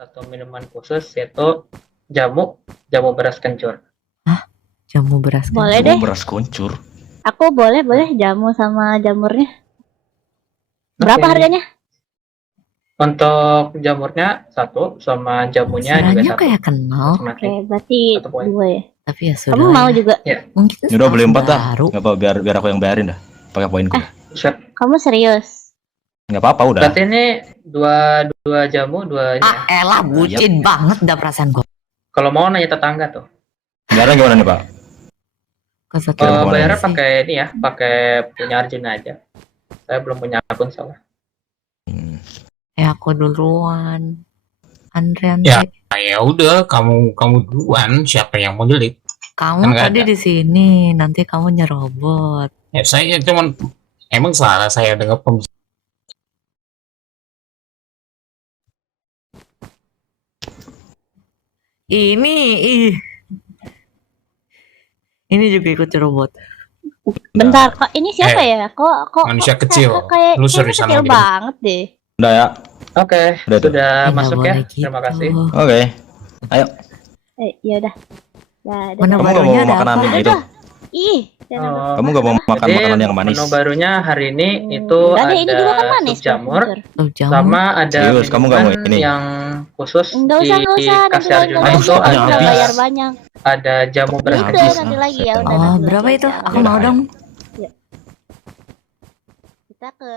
Satu minuman khusus yaitu jamu beras kencur. Jamu beras kencur. Boleh deh. Beras kuncur. Aku boleh jamu sama jamurnya. Berapa Oke. harganya? Untuk jamurnya satu, sama jamunya juga Suaranya satu. kayak kenal. Oke, berarti Satu poin. 2 ya. Tapi ya sudah. Kamu mau juga? Mungkin Udah beli 4 dah. baru. Enggak apa biar aku yang bayarin dah. Pakai poinku dah. Siap. Kamu serius? Enggak apa-apa udah. Berarti ini dua jamu, dua ini ya. Elah bucin banget dah perasaan gue. Kalau mau nanya tetangga tuh. Sekarang gimana nih Pak? Ke satu Kirim kemana Bayarnya sih. pakai ini ya, pakai punya Arjuna aja. Saya belum punya akun soalnya. Aku duluan. Andre. Ya udah, kamu duluan. Siapa yang mau jelek? Kamu Kan nggak tadi ada. di sini, nanti kamu nyerobot. Ya saya cuman emang salah saya dengar Ini, ih. Ini juga ikut nyerobot. Bentar, kok ini siapa ya? Kok manusia kecil. kayak Lu kayaknya serius sama kecil gitu? banget deh. Udah ya. Oke, Udah tuh. sudah Nggak masuk ya. boleh Terima gitu. kasih. Oke. Ayo. Ya udah. Menu Kamu gak barunya mau ada makanan apa? gitu? Ih, jangan Kamu gak mau makan Jadi, makanan yang manis? menu barunya hari ini itu Udah deh, ini juga kan ada manis. sup jamur, Tuh, jangan. sama ada Serius, kamu nggak mau minuman ini? yang khusus Enggak usah, nanti dikasih lagi Arjuna nanti itu lagi ada udah habis. bayar banyak. ada jamu beras Udah Udah kecil. nanti lagi ya, udah Oh, nanti berapa lagi itu? aja. Aku Yaudah, mau ayo. dong. Kita ke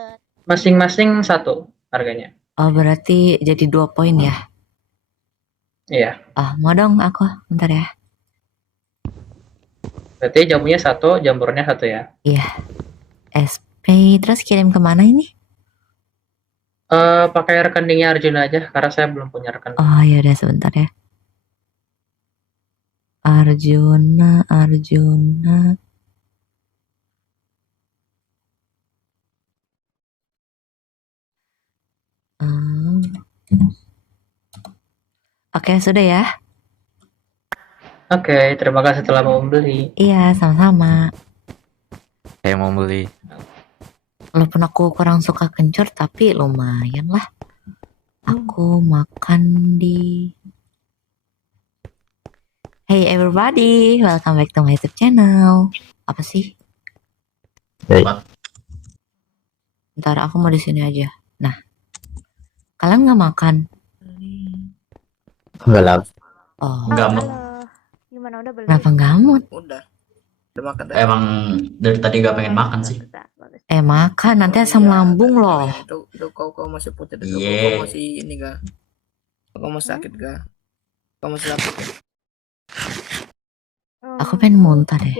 Masing-masing satu harganya. Oh, berarti jadi 2 poin ya? Iya. Ah, mau dong aku. Bentar ya. Berarti jamunya satu, jamurnya satu ya. Iya. SP, terus kirim kemana ini? Pakai rekeningnya Arjuna aja karena saya belum punya rekening. Oh, ya udah sebentar ya. Arjuna. Oke, sudah ya. Oke, terima kasih telah mau membeli. Iya, sama-sama. Saya mau beli. Walaupun aku kurang suka kencur, tapi lumayan lah. Aku makan di... Hey everybody, welcome back to my YouTube channel. Apa sih? Hey. Bentar, aku mau di sini aja. Nah, kalian nggak makan? Enggak lah. Oh, Enggak mau. Gimana udah beli? kenapa nggak mau? Udah makan tadi. Emang dari tadi gak pengen makan sih. Makan, nanti asam lambung loh. Itu kau masih putih itu. Iya. Kau masih ini ga? Kau masih sakit ga? Kau masih sakit ga? Aku pengen muntah deh.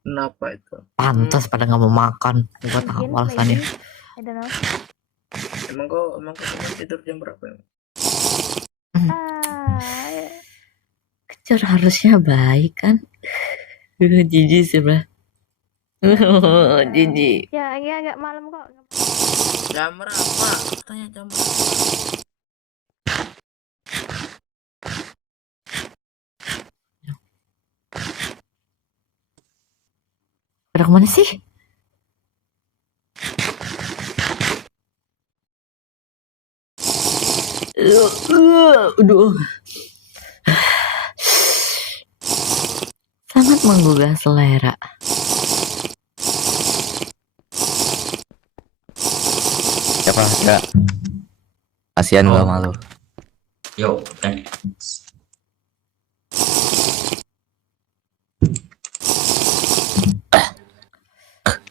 Kenapa itu? Pantas pada nggak mau makan. Gue tahu alasannya. Emang kau tidur jam berapa? Kencur harusnya baik kan? Jijik sih bro. Jijik. Ya, agak malam kok. Jam berapa? Tanya jam berapa? Pada kemana sih? Aduh. Sangat menggugah selera. Siapa? Enggak. Kasihan gua Oh. malu. Yo, thanks.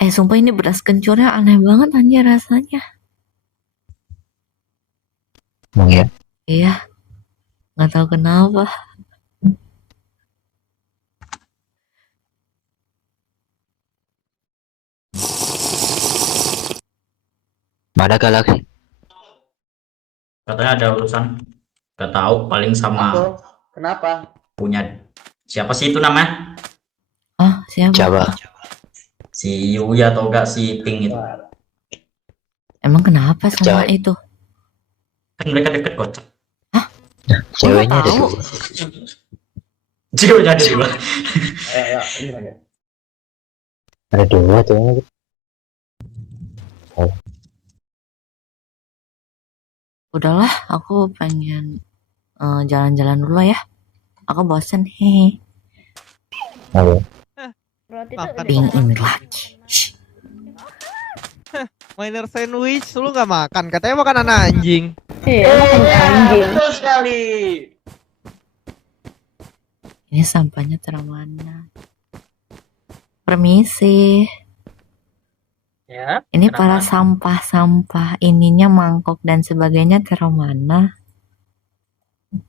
Sumpah ini beras kencurnya aneh banget anjir rasanya. Emang ya? Iya. Nggak tahu kenapa. Mana Galaxy? Katanya ada urusan. Gak tahu, paling sama Kenapa? punya siapa sih itu namanya? Oh, siapa? Coba. Si Yuya atau enggak si Pink itu. Emang kenapa sama Cewek. itu? Kan mereka deket kocak. Ceweknya ada tahu. dua. Ceweknya ada dua. Ada dua ceweknya. Udahlah, aku pengen jalan-jalan dulu ya. Aku bosen, hehe. Oh, Ping ini lagi. Miner sandwich, lu nggak makan? Katanya makanan anjing. Betul sekali. Ini sampahnya taruh mana? Permisi. Ya. Ini Kenapa? para sampah-sampah ininya mangkok dan sebagainya taruh mana?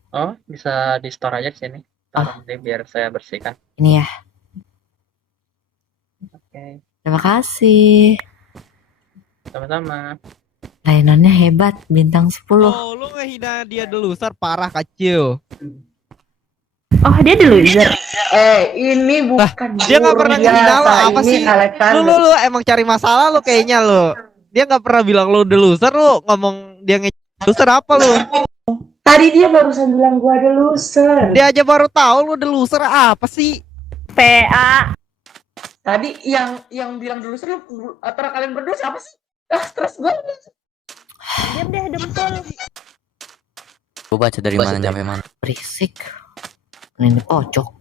Oh, bisa di store aja di sini. Taruh deh biar saya bersihkan. Ini ya. Oke, Terima kasih. sama-sama. Layanannya hebat, bintang 10. Oh, lu ngehina dia deluser parah kacil. Oh, dia the loser. Ini bukan Dia nggak pernah ngehina lo, apa sih? Lu emang cari masalah lu kayaknya lu. Dia nggak pernah bilang lu deluser, lu ngomong dia deluser apa lu? Tadi dia barusan bilang gua ada loser. Dia aja baru tahu lu deluser apa sih? PA. Tadi yang bilang dulu seru antara kalian berdua siapa sih? Stres gue. Diam deh, dempul. Gue baca dari mana nyampe mana. Berisik. Ini pojok.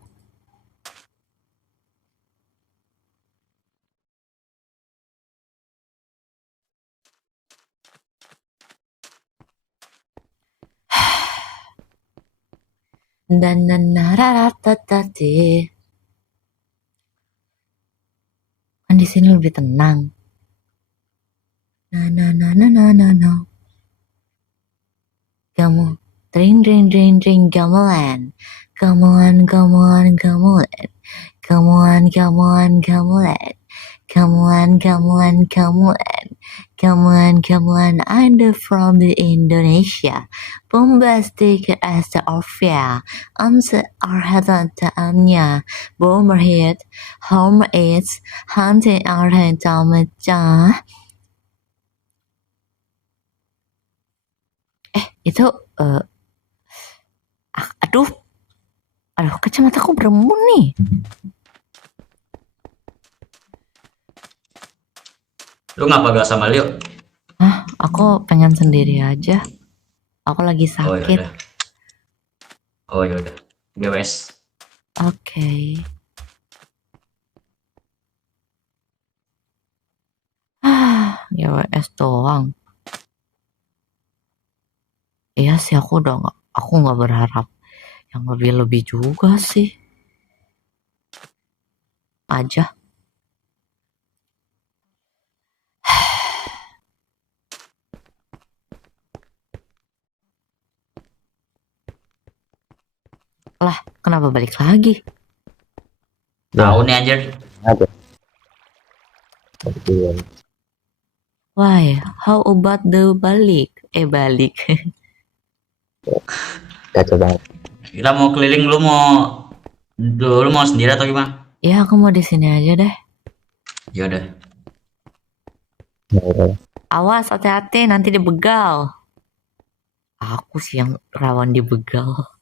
Dan kan di sini lebih tenang. Kamu dring gamelan. Gamelan. Gamelan. I'm from the Indonesia. Bombastic as the Orphea. Arhatannya. Bomber hit. Home is. Hunting Arhatannya. Itu aduh kacamataku berembun nih. Lu ngapa gak sama Leo? Aku pengen sendiri aja. Aku lagi Oh sakit. yaudah. Oh yaudah. GWS. Oke. GWS doang. Iya sih, aku nggak berharap yang lebih juga sih. Aja. Lah, kenapa balik lagi? Tahu nih anjir. Why? How about the balik? Balik. Kacau banget. Kita mau keliling, lu mau sendiri atau gimana? Ya, aku mau di sini aja deh. Ya udah. Awas, hati-hati nanti dibegal. Aku sih yang rawan dibegal.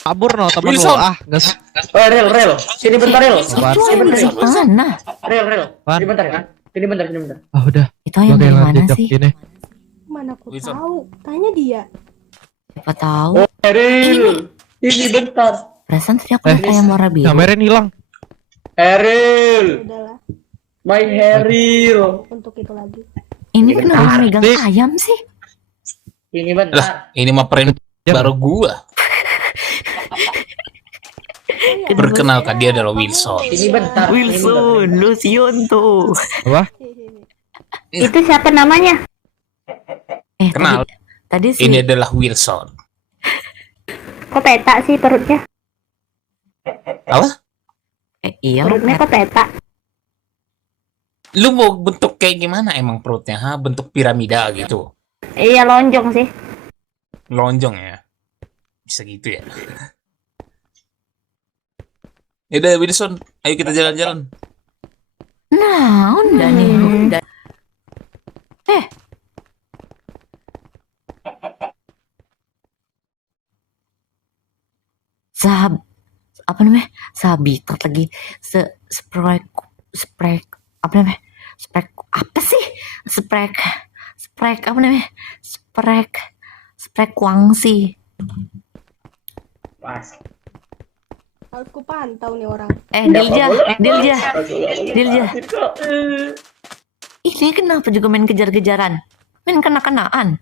Kabur no temen lu. Rel. Sini bentar, Rel. Mana? Rel. Sini bentar ya. Sini bentar. Udah. Itu yang dari mana sih? Mana aku tahu. Tanya dia. Siapa tahu. Rel. Ini bentar. Perasaan tadi aku kayak warna biru. Kameranya hilang. Rel. Udahlah. My Heril. Untuk itu lagi. Ini kenapa megang ayam sih? Ini bentar. Ini mah prank baru gua. Perkenalkan, dia adalah Wilson. Ini bentar. Wilson, Lucion tuh. Apa? Itu siapa namanya? Kenal. Tadi sih. Ini adalah Wilson. Kok peta sih perutnya? Apa? Iya. Perutnya kok peta? Lu mau bentuk kayak gimana emang perutnya? Bentuk piramida gitu. Iya, lonjong sih. Lonjong ya. Bisa gitu ya. Yaudah Wilson, ayo kita jalan-jalan. Nah, udah nih. Apa namanya? Sahabitat lagi. Sprek apa namanya? Sprek apa sih? Sprek apa namanya? Sprek Wangsi. Pas. Aku pantau nih orang. Dilja. Ini kenapa juga main kejar-kejaran? Main kena-kenaan.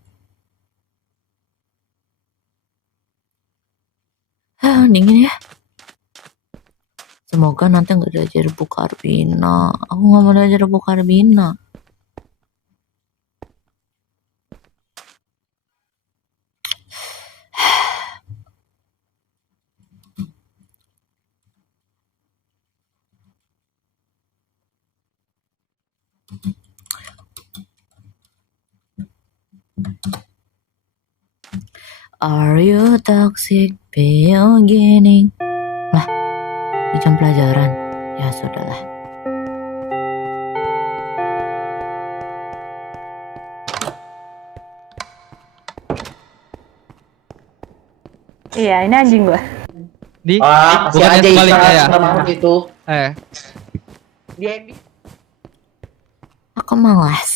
Dingin ya. Semoga nanti nggak diajar Bu Karbina. Aku nggak mau diajar Bu Karbina. Are you toxic beginning? Lah, di jam pelajaran. Ya sudahlah. Iya, ini anjing gua. Di Kasih bukannya aja sebaliknya ya. sama Mahmud itu. Dia yang di Aku malas.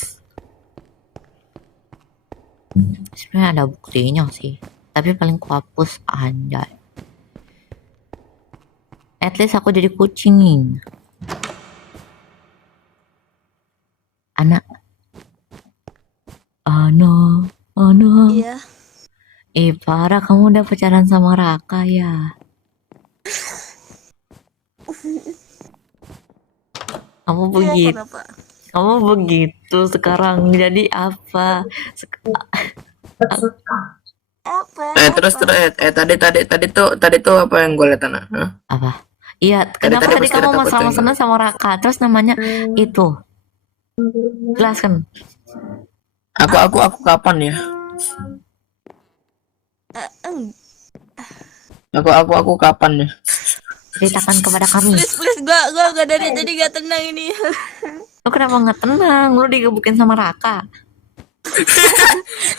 Sebenarnya ada buktinya sih, tapi paling ku hapus anjay. At least aku jadi kucing. Anak. Oh no. Iya. Parah, kamu udah pacaran sama Raka ya? Kamu begitu. Kenapa? Kamu begitu sekarang jadi apa? Apa? Tadi tuh apa yang gue lihat anak? Apa? Iya, kenapa tadi kamu sama sama Raka? Terus namanya itu. Jelaskan. Aku kapan ya? Aku kapan ya? Ceritakan kepada kami. Please, gua gak dari tadi gak tenang ini. Lu kenapa nggak tenang? Lu digebukin sama Raka.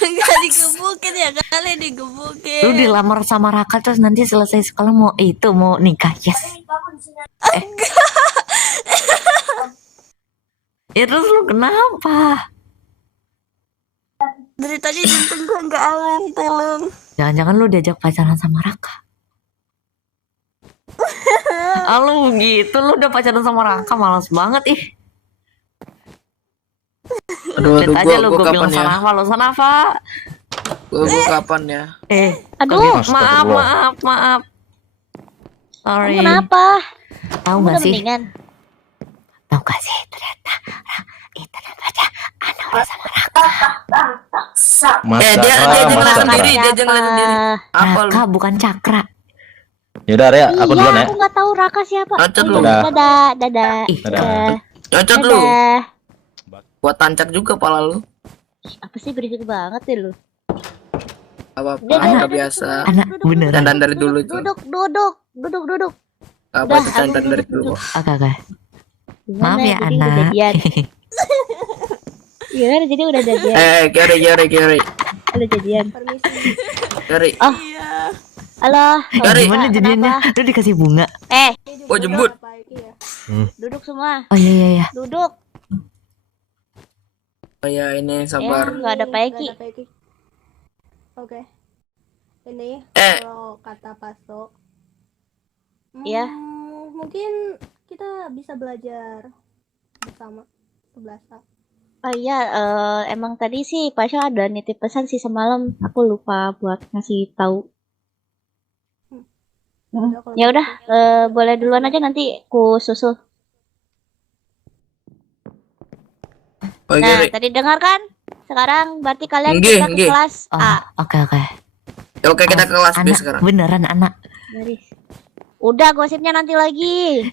Gak digebukin ya kali digebukin. Lu dilamar sama Raka terus nanti selesai sekolah mau nikah, yes. Ya terus lu kenapa? Dari tadi jantung gua nggak alam, tolong. Jangan-jangan lu diajak pacaran sama Raka. Lu gitu, lu udah pacaran sama Raka, malas banget ih. Aduh, Lihat aja lu, gua gue kapan bilang ya? Sanafa, lu Sanafa. Gua kapan ya? Aduh, Maaf. Sorry. kamu kenapa? Tahu Kamu nggak udah sih? mendingan? Tahu nggak sih ternyata aja anak udah sama Raka. Dia ngeliat sendiri, dia ngeliat sendiri. Apa lu? Raka bukan Cakra. Yaudah Rea, aku duluan ya. Aku nggak tahu Raka siapa. Tancap lu. Dadah. Ih, Cocok lu. Dadah. Buat tancap juga pala lu. Apa sih berisik banget ya lu? Apa-apa, Dadah. nggak biasa. anak beneran. Dandan dari dulu itu. Duduk. Apa Udah, itu dandan ayo dari duduk, dulu? Oke. Maaf Gimana, ya jadi udah anak. jadian? Gimana jadi udah jadian? Kiori. Udah jadian. Kiori. Oh. Halo. Dari- Gimana jadiannya? Lu dikasih bunga? Oh jembut. Duduk semua. Oh iya. Duduk. Oh ya ini Ya, sabar. nggak ada Paiki. Oke. Ini kalau kata Paso. Ya. Mungkin kita bisa belajar bersama 11A. Oh iya, emang tadi sih Pasha ada nitip pesan sih semalam. Aku lupa buat ngasih tahu. Ya udah, boleh duluan aja nanti ku susul. Oh, Nah, Kiori. tadi dengar kan? Sekarang berarti kalian Nggih, kita ke nggih. kelas Oh, A. oke. Oke kita ke kelas B Anak sekarang. beneran anak. Baris. Udah gosipnya nanti lagi.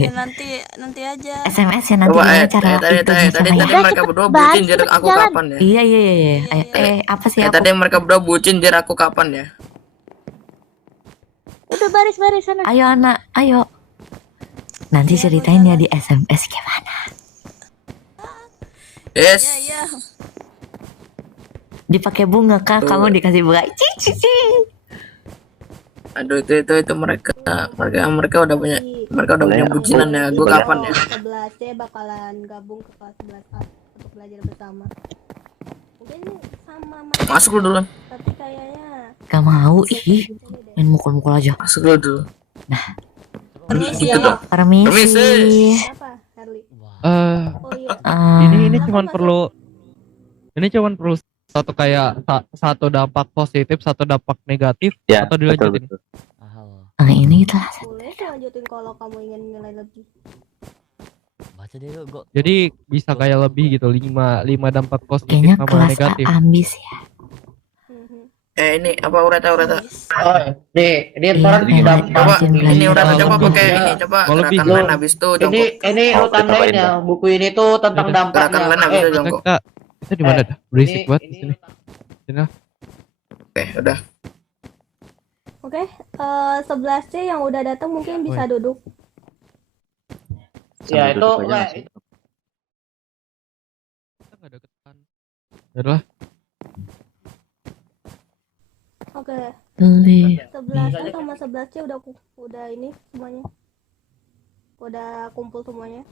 Ya, nanti aja. SMS ya nanti Coba gimana cara tadi hitungnya sama ya. Udah, mereka cepet berdua banget, bucin jadi cepet aku jalan. kapan ya? Iya. Apa sih aku? Tadi mereka berdua bucin jadi aku kapan ya? Udah baris sana. Ayo anak, ayo. Nanti ceritain ya di SMS gimana. Yes. Ya. Dipakai bunga kah? Tuh. Kamu dikasih bunga. Cici. Aduh itu mereka udah punya bucinan ya. Gue kapan ya? 11C bakalan gabung ke kelas 11A untuk belajar bersama. Mungkin sama Masuk lu duluan. tapi kayaknya Gak mau ih. Main mukul-mukul aja. Masuk lu dulu. Permisi Gitu ya. dong. Permisi. apa Harley? Oh iya. Ini cuman perlu satu kayak satu dampak positif, satu dampak negatif, Ya, atau dilanjutin. betul. Ini kita Boleh lanjutin kalau kamu ingin nilai lebih. Baca deh yuk, gua. Jadi bisa kayak lebih gitu, 5 dampak positif kayaknya sama kelas A negatif. ambis ya. Ini apa Ureta? Oh, nih, ini ntar Iya, gampang. Coba rajin ini belajar. Ureta coba pakai Ya, ini, coba Mau lebih, gerakan Lo, lain habis itu jongkok. ini Oh, lu tandain kita ya, cobain buku ini tuh tentang Yaudah. Gerakan dampaknya. lain habis itu jongkok. Kita di mana dah? Berisik banget di ini sini. Sini. Oke, udah. Oke, 11C yang udah datang mungkin bisa duduk. Ya, Sambil itu duduk aja lah, nggak sih? Kita nggak deketan. Yaudah. Oke, Beli. 11A sama 11C udah ini semuanya. Udah kumpul semuanya.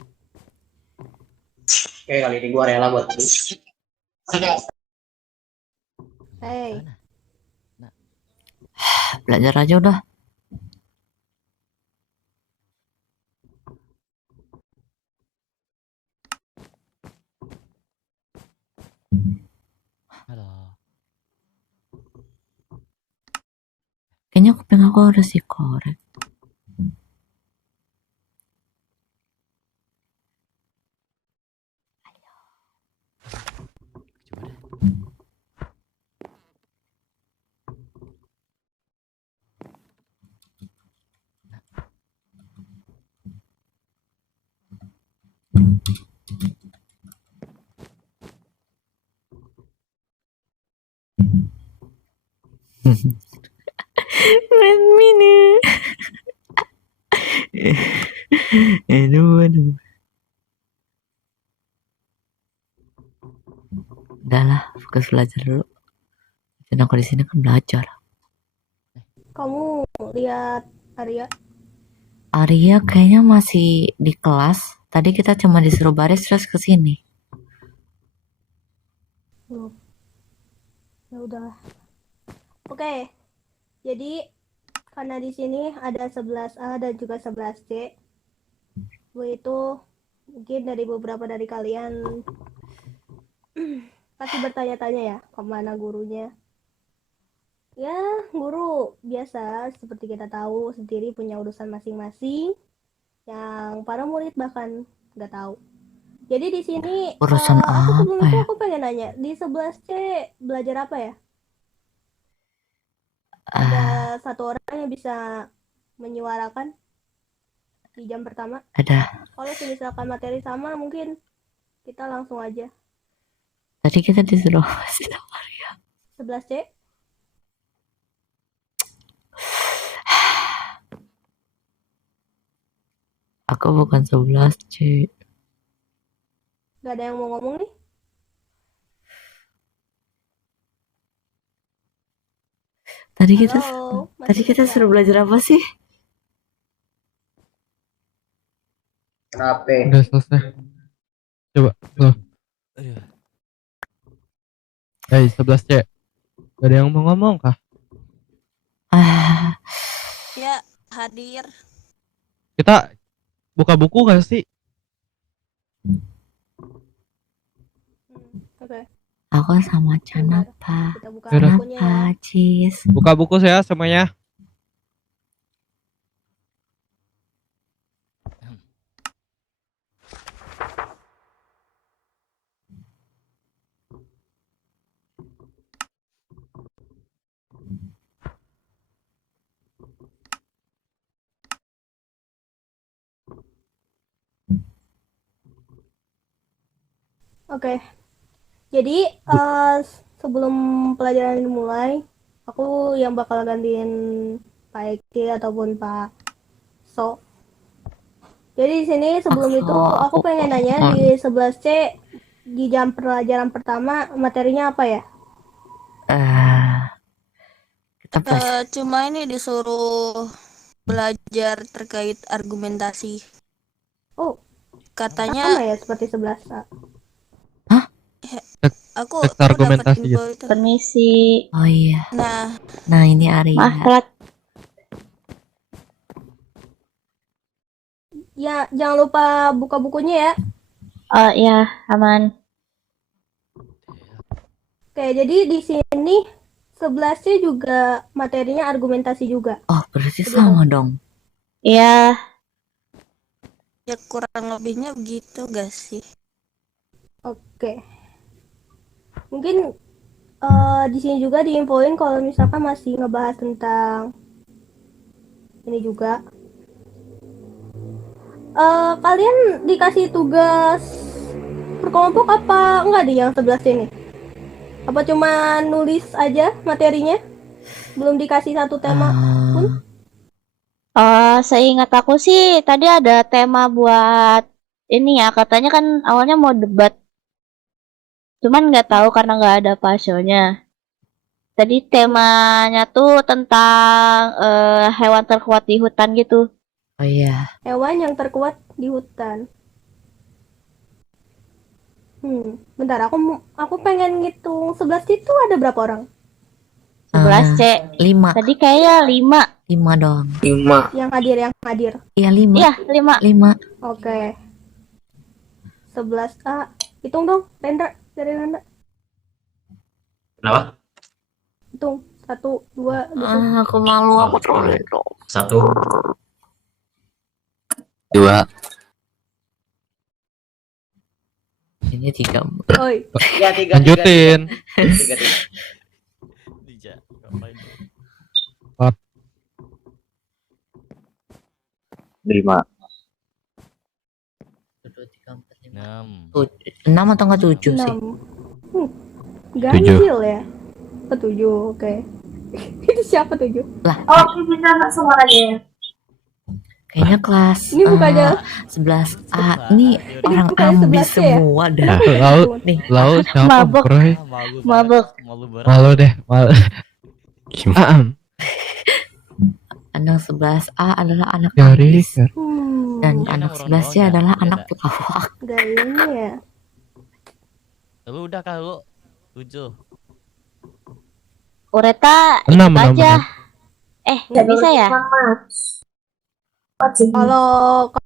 Oke, kali ini gua rela buat ini. Hey, Belajar aja udah. Halo. Kayaknya kuping aku harus dikorek. Coba deh. Let me know. Aduh. Udahlah, fokus belajar dulu. Dan aku di sini kan belajar. kamu lihat Arya? Arya kayaknya masih di kelas. Tadi kita cuma disuruh baris terus ke sini. Belum. Ya udah. Oke. Jadi karena di sini ada 11A dan juga 11C. Itu mungkin dari beberapa dari kalian pasti bertanya-tanya ya, kemana gurunya? Ya, guru biasa seperti kita tahu sendiri punya urusan masing-masing yang para murid bahkan nggak tahu. Jadi di sini Urusan aku sebelum apa itu ya? aku pengen nanya, di 11C belajar apa ya? Ada satu orang yang bisa menyuarakan di jam pertama. Ada. Kalau misalkan materi sama mungkin kita langsung aja. Tadi kita disuruh 11C. Aku bukan 11C. Gak ada yang mau ngomong nih? Tadi kita Halo, tadi masih kita bisa? suruh belajar apa sih? Kenapa? Udah selesai. Coba lo. Aduh. Hey, 11C. Gak ada yang mau ngomong kah? Ya, hadir. Kita buka buku gak sih? Oke, Aku sama Canapa. kita buka Yaudah. bukunya ya. Kenapa, Cis? Buka buku saya semuanya. Oke. Jadi sebelum pelajaran dimulai, aku yang bakal gantiin Pak Eki ataupun Pak So. Jadi di sini sebelum itu aku pengen nanya di 11C di jam pelajaran pertama materinya apa ya? Kita Cuma ini disuruh belajar terkait argumentasi. Oh, katanya sama ya seperti 11A. Aku Teks argumentasi dapat info gitu. itu. Permisi. Oh iya. Nah, Ini Arya. Maaf telat. ya jangan lupa buka bukunya ya. Oh ya, aman. Oke, jadi di sini 11C juga materinya argumentasi juga. Oh, berarti sama dong. Iya. Ya kurang lebihnya begitu gak sih? Oke. Mungkin di sini juga diinfoin kalau misalkan masih ngebahas tentang ini juga. Kalian dikasih tugas berkelompok apa enggak di yang 11 ini? Apa cuma nulis aja materinya? Belum dikasih satu tema pun? Seingat aku sih tadi ada tema buat ini ya, katanya kan awalnya mau debat. Cuman nggak tahu karena nggak ada pasionya. Tadi temanya tuh tentang hewan terkuat di hutan gitu. Oh iya. Hewan yang terkuat di hutan. Bentar, aku pengen ngitung 11 itu ada berapa orang? 11 C. 5. Tadi kayaknya 5. 5 dong. 5. Yang hadir. Iya 5. Iya, 5. 5. Oke. 11A. Hitung dong, Rendra. Dari Rendra. Kenapa? Hitung. 1, 2, gitu. Aku malu, aku troll. 1. 2. Ini 3. Oi. Ya, 3. Lanjutin. 5. 6 atau enggak 7 sih? 6. Ganjil ya? 7, oke. Itu siapa 7? Lah. Oh, bisa nggak suaranya? Kayaknya kelas Ini bukannya 11A. Ini orang bukannya ambis 11 ya? semua dah. Nih. Lalu siapa Mabuk. Bray? Mabuk. Malu deh, malu. Gimana? Anak 11A adalah anak Yori, ambis. Dan anak 11C adalah anak pelawak. Gak ini ya. Lu udah kah lu? 7. Ureta 6, ikut aja. Nggak bisa ya?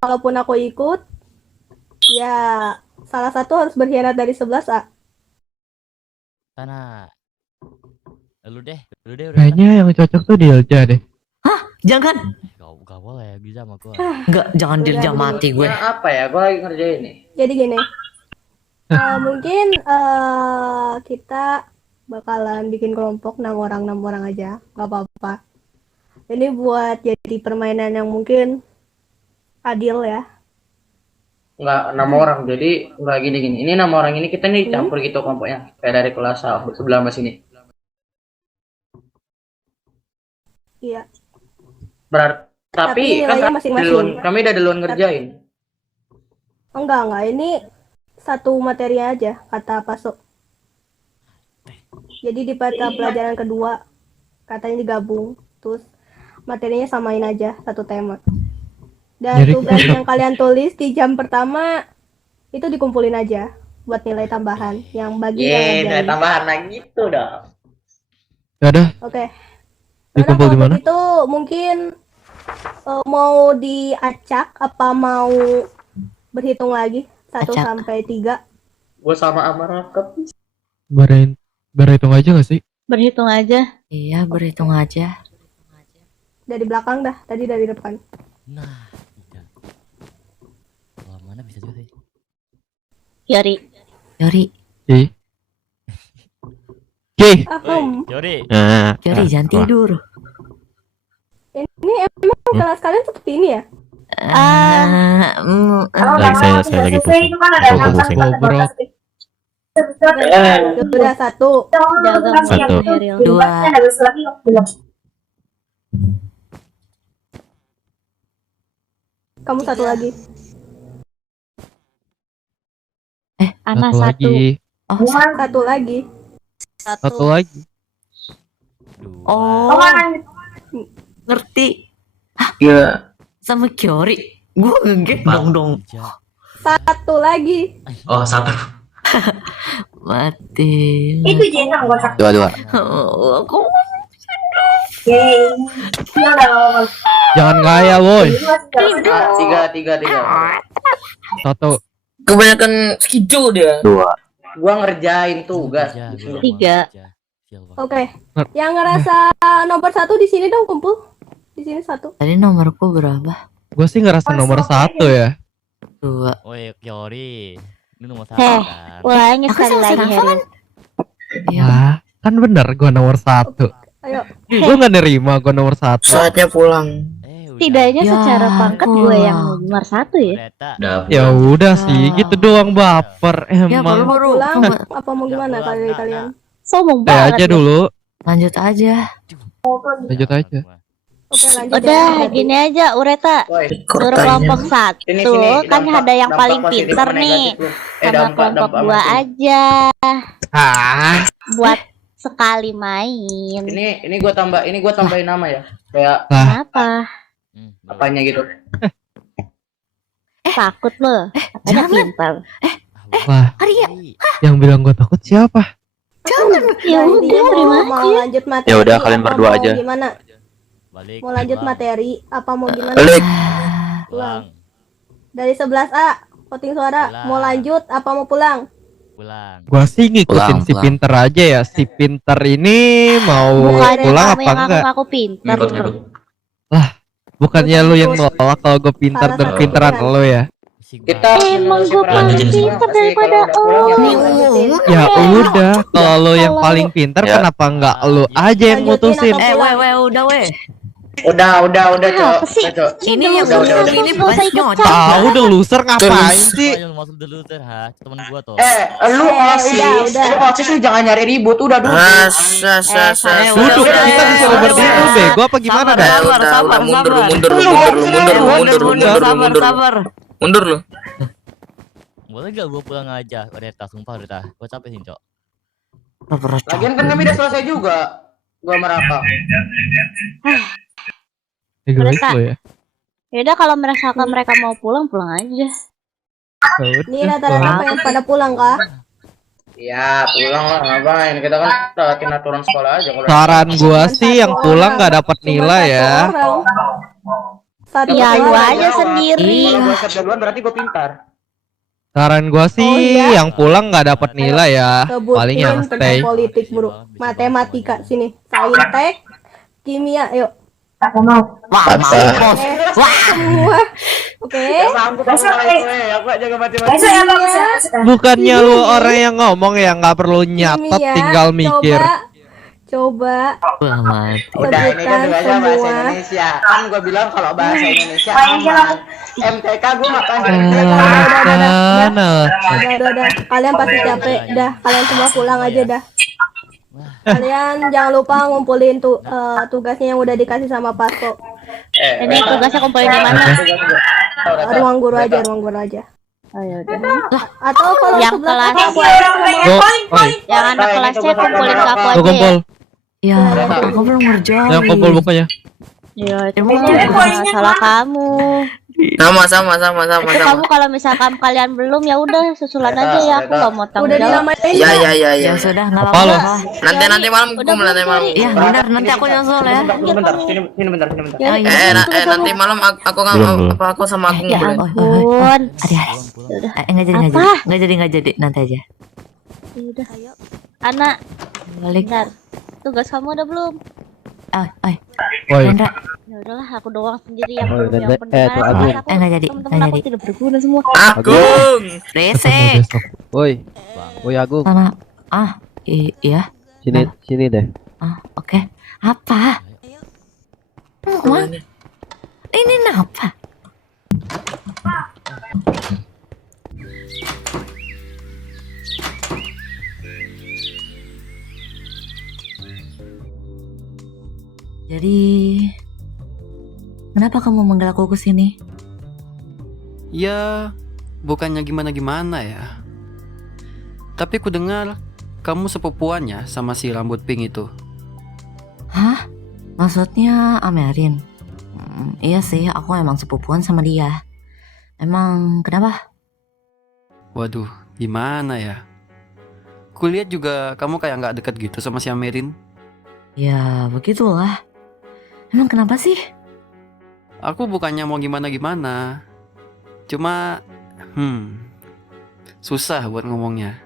Kalaupun aku ikut, ya salah satu harus berkhianat dari 11A. Sana. Lu deh. Kayaknya yang cocok tuh Dilja deh. Jangan. Gak boleh bisa sama gua. Enggak, jangan Dilja mati gue. Ya, apa ya? Gue lagi ngerjain nih. Jadi gini, mungkin kita bakalan bikin kelompok 6 orang aja, nggak apa-apa. Ini buat jadi permainan yang mungkin adil ya. Nggak 6 orang, jadi nggak gini-gini. Ini 6 orang ini kita nih campur gitu kelompoknya, kayak dari kelas sebelah mas ini. Iya. Tapi kan nilainya masing-masing. kami udah duluan ngerjain. Enggak, ini satu materi aja, kata Pasok. Jadi di mata pelajaran kedua katanya digabung, terus materinya samain aja satu tema. Dan tugas yang kalian tulis di jam pertama itu dikumpulin aja buat nilai tambahan yang bagi yang nilai tambahan lagi gitu dong. Ya udah. Oke. Dikumpul di mana? Itu mungkin mau diacak apa mau berhitung lagi 1 sampai 3? Gue sama Amaraka. Berhitung aja gak sih? Berhitung aja. Iya, berhitung aja. Dari belakang dah, tadi dari depan. Nah, tidak. Kalau mana bisa juga sih. Yori. Yori. Yori, jangan tidur. Ini emang kelas kalian seperti ini ya? Saya lagi pusing. Udah 1. Satu. 2. Kamu 1 lagi. Ana 1. Oh, 1 lagi. 1 lagi. Oh, ngerti. Iya. Sama Kyori. Gue ngegendong dong. 1 lagi. Oh, 1. Mati. Itu jenang kotak. 2. Aku Jangan ngaya, woi. 3. 1. Kebanyakan skill dia. 2. Gua ngerjain tugas. 3. Oke. Yang ngerasa nomor 1 di sini dong kumpul. Di sini 1. Tadi nomorku berapa? Gue sih ngerasa nomor 1 ya. 2. Woi, Yori. Ini nomor 1 Heh, kan. ulangi sekali lagi, Heril. Iya. Kan bener gue nomor 1. Ayo. Gue gak nerima gue nomor 1. Saatnya pulang. Setidaknya Ya, secara pangkat gue yang pulang. nomor 1 ya. Ya udah sih, gitu doang baper Ya emang. baru Pulang apa mau gimana kalian? Sombong Saya banget. aja lu. dulu, lanjut aja. lanjut aja. Oke, lanjut. Udah, ya. gini aja Ureta. Woi, Suruh kelompok 1 Sini, kan dampak- ada yang dampak paling positif pinter sama nih. negatif lu. Sama kelompok 2 sama aja Ah, buat sekali main. ini gua tambahin nama ya. Kayak Kenapa? apanya gitu. Takut lo? Katanya jangan. pintar. wah, Arya, yang bilang gue takut siapa? Ya Nah, intinya udah, terima mau aja. lanjut materi. Ya udah, kalian apa berdua mau aja. Gimana? Balik. Mau lanjut pulang. materi apa mau gimana? Balik. Pulang. Dari 11A voting suara Pulang. mau lanjut apa mau pulang? Pulang. Gua sih ngikutin Pulang, si pulang. pinter aja ya. Si pinter ini mau Bukannya pulang kamu apa yang enggak? ngaku pintar. Ngikut. Bukannya lu yang nolak kalau gue pinter Salah dan satu pinteran pilihan. lu ya? Kita Emang gue paling Lanjutin semua. pintar daripada Lanjutin. Ya udah, kalau lu yang Kalau- paling pinter Ya. kenapa enggak lu aja yang Lanjutin mutusin? atau- udah weh. udah, Cok. Apa sih? Cok. Ini Udah, yang udah, bener, udah, ini nggak usah pas ikut nyocok. campur. Tahu udah loser ngapain sih? Yang masuk dulu terhad temen gua tuh. Lu OSIS, udah. lu OSIS lu jangan nyari ribut, udah duduk. Duduk kita disuruh berdiri bego apa gimana Sabar, dah? sabar, udah, sabar, mundur, sabar. mundur, Sabar. mundur lu. Boleh gak gua pulang aja, Reta, sumpah Reta. Gua capek sih, Cok. Lagian kan kami udah selesai juga. Gua merapa. Egois Mereka. lu ya. Yaudah kalau merasakan mereka mau pulang, pulang aja. Ya Ini udah, rata-rata pulang. pengen pada pulang kah? Ya, pulang lah, ngapain? Kita kan takin aturan sekolah aja kalau. Saran gua Cuma sih yang satu pulang orang. nggak dapat Cuma nilai satu ya. orang. Satu Ya, orang. lu aja sendiri. Kalau gua set duluan berarti gua pintar. Saran gua sih Oh, iya? yang pulang nggak dapat nilai ya. Paling yang Sebutin stay. tentang politik, bro. Matematika sini. Saintek, kimia, yuk. Wah, mampus. Semua. Oke. Sanggup aku aku jaga matematika. Bukannya lu orang yang ngomong ya nggak perlu nyatet, Kimia, tinggal mikir. Coba Wah, mati. Udah ini kan sebutkan belajar bahasa semua. Indonesia. Kan gua bilang kalau bahasa Indonesia aman. MTK gua ngapain? Udah. Kalian pasti capek. Dah, kalian semua pulang aja dah. Kalian jangan lupa ngumpulin tugasnya yang udah dikasih sama Pasto. Ini tugasnya kumpulin di mana? Ruang guru aja. Oh yaudah. Atau kalau Yang sebelah kelas- aku Go, oi, Yang anak kelasnya kumpulin ke aku lu aja ya. kumpul, Ya, aku belum ngerjain. yang kumpul bukannya. Ya, itu Emang bukan salah kamu. Sama. Itu kamu kalau misalkan kalian belum ya udah susulan aja ya. Aku nggak mau tanggung udah jawab. dinamain. Ya. Ya sudah, nggak Apa lo? apa-apa. Nanti malam Udah kumpul nanti malam. belum, Iya, benar. Nanti aku nyusul ya. Bentar. Sini bentar. Ya, Oh, iya. Nanti malam aku aku sama aku Ya ngumpulin. ampun. Adik. Nggak jadi. Nggak jadi. Nanti aja. Udah. Anak, Balik. bentar. Tugas kamu udah belum? Woi, Rendra. Ya udahlah, aku doang sendiri yang Oh, belum yang Dede. pendengar. Tuh, Agung. Aku- Nggak jadi. Temen-temen aku tidak berguna semua. Agung. ketemu Rese. besok. Woi, woi Agung, Sama. Iya. sini deh. Oke. Apa? Wah, ini apa? Jadi, kenapa kamu manggil aku ke sini? Ya, bukannya gimana-gimana ya. Tapi ku dengar kamu sepupuannya sama si rambut pink itu. Hah? Maksudnya Amerin? Iya sih, aku emang sepupuan sama dia. Emang kenapa? Waduh, gimana ya? Kulihat juga kamu kayak nggak deket gitu sama si Amerin. Ya, begitulah. Emang kenapa sih? Aku bukannya mau gimana-gimana. Cuma, susah buat ngomongnya.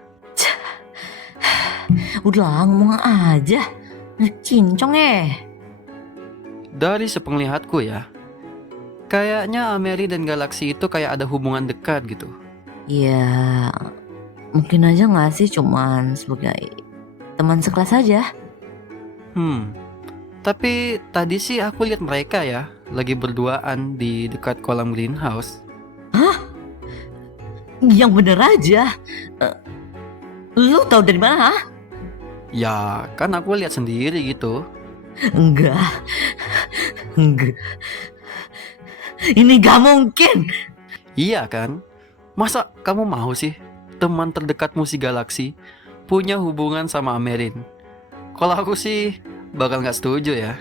Udah ngomong aja. Cincong Dari sepenglihatku ya, kayaknya Ameri dan Galaxy itu kayak ada hubungan dekat gitu. Ya, mungkin aja gak sih cuman sebagai teman sekelas aja. Tapi tadi sih aku lihat mereka ya lagi berduaan di dekat kolam greenhouse. Hah? Yang bener aja. Lu tahu dari mana? Ya kan aku lihat sendiri gitu. Enggak. Ini gak mungkin. Iya kan? Masa kamu mau sih teman terdekatmu si Galaxy punya hubungan sama Amerin? Kalau aku sih bakal gak setuju ya.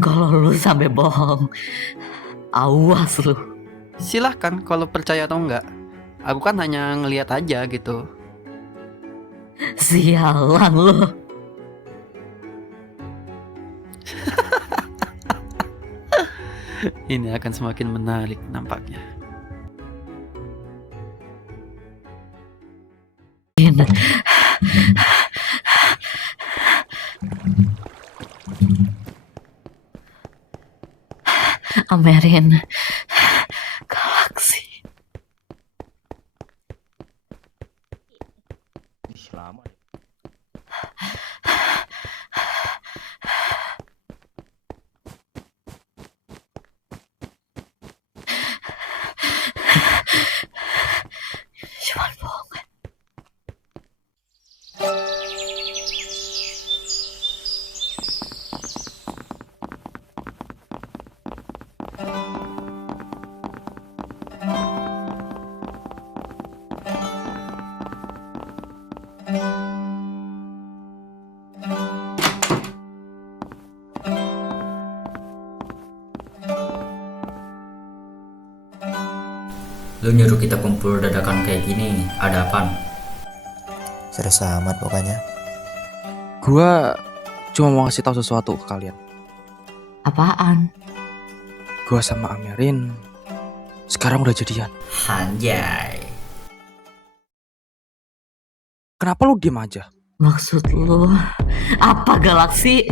Kalau lu sampai bohong, awas lu. Silahkan kalau percaya atau enggak. Aku kan hanya ngeliat aja gitu. Sialan lu. Ini akan semakin menarik nampaknya. Amerin, Galaxy. Lama ya. Cuman bohongan. Lu nyuruh kita kumpul dadakan kayak gini, ada apaan? Serius amat pokoknya. Gua cuma mau ngasih tahu sesuatu ke kalian. Apaan? Gua sama Amerin sekarang udah jadian. Anjay. Kenapa lu diem aja? Maksud lu apa, Galaxy?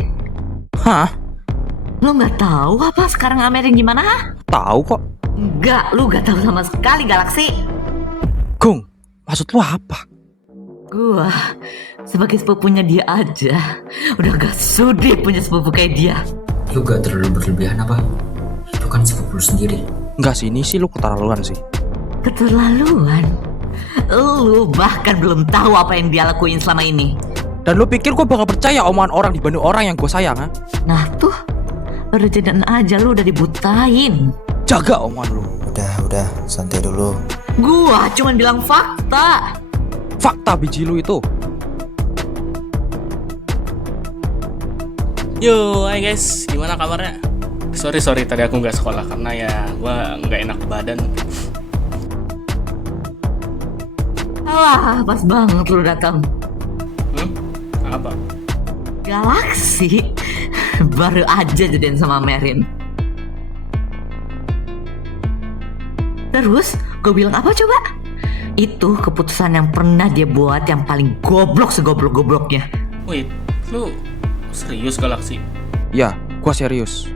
Hah? Lu nggak tahu apa sekarang Amerin gimana? Tahu kok. Enggak, lu gak tahu sama sekali, Galaxy. Gung, maksud lu apa? Gua sebagai sepupunya dia aja udah gak sudi punya sepupu kayak dia. Lu gak terlalu berlebihan apa? Itu kan sepupu lu sendiri. Enggak sih, ini sih lu keterlaluan sih. Keterlaluan? Lu bahkan belum tahu apa yang dia lakuin selama ini. Dan lu pikir gua bakal percaya omongan orang dibanding orang yang gua sayang, ha? Nah tuh, baru jadian aja lu udah dibutain. Jaga omongan lu. Udah, santai dulu. Gua cuman bilang fakta. Fakta biji lu itu. Yo, hai guys, gimana kabarnya? Sorry tadi aku nggak sekolah karena ya gua nggak enak badan. Alah, pas banget lu datang. Apa? Galaxy baru aja jadian sama Merin. Terus gue bilang apa coba? Itu keputusan yang pernah dia buat yang paling goblok segoblok-gobloknya. Wait, lu serius Galaxy? Ya, gua serius.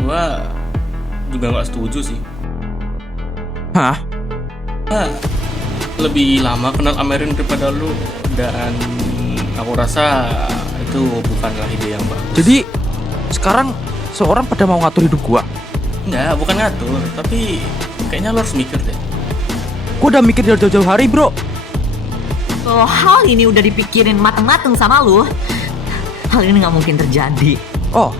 Gua juga nggak setuju sih. Hah? Lebih lama kenal Amerin daripada lu, dan aku rasa itu bukanlah ide yang bagus. Jadi sekarang seorang pada mau ngatur hidup gua? Enggak, bukan ngatur, tapi kayaknya lo harus mikir deh. Gua udah mikir dari jauh-jauh hari, bro. Kalau hal ini udah dipikirin mateng-mateng sama lu, hal ini nggak mungkin terjadi. Oh,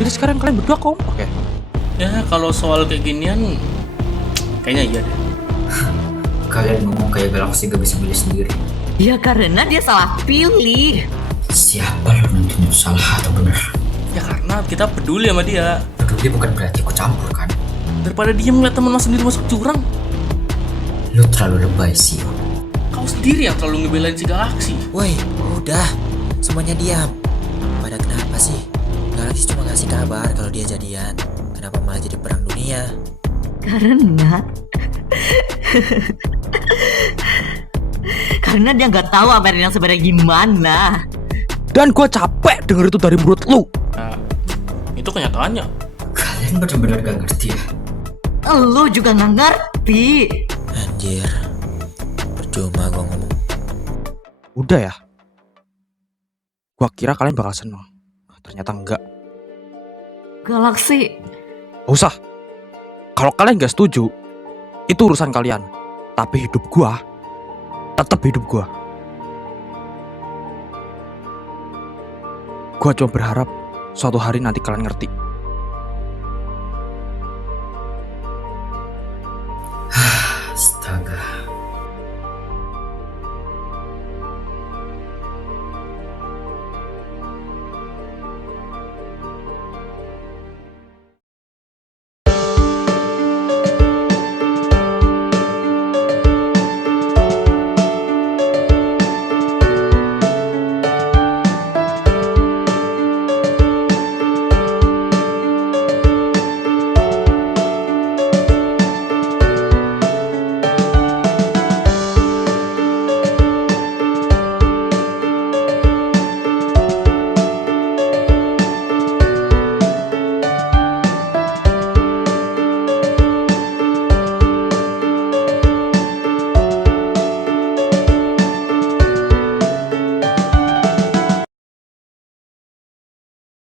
jadi sekarang kalian berdua kompak ya? Ya kalau soal kayak ginian, kayaknya iya deh. Kalian ngomong kayak Galaxy gak bisa milih sendiri. Ya karena dia salah pilih. Siapa lo nantinya salah atau benar? Ya karena kita peduli sama dia. Peduli bukan berarti ikut campur kan? Daripada dia melihat teman sendiri masuk jurang. Lo terlalu lebay sih. Kau sendiri yang terlalu ngebelain si Galaxy. Woi, udah, semuanya diam. Pada kenapa sih? Galaxy cuma ngasih kabar kalau dia jadian. Kenapa malah jadi perang dunia? Karena dia nggak tahu Amerin yang sebenarnya gimana. Dan gue capek denger itu dari mulut lu. Nah, itu kenyataannya. Kalian benar-benar gak ngerti ya. Lu juga nggak ngerti. Anjir, percuma gua ngomong. Udah ya. Gua kira kalian bakal seneng. Ternyata enggak. Galaksi. Gak usah. Kalau kalian gak setuju, itu urusan kalian. Tapi hidup gua tetap hidup gua. Gua cuma berharap suatu hari nanti kalian ngerti.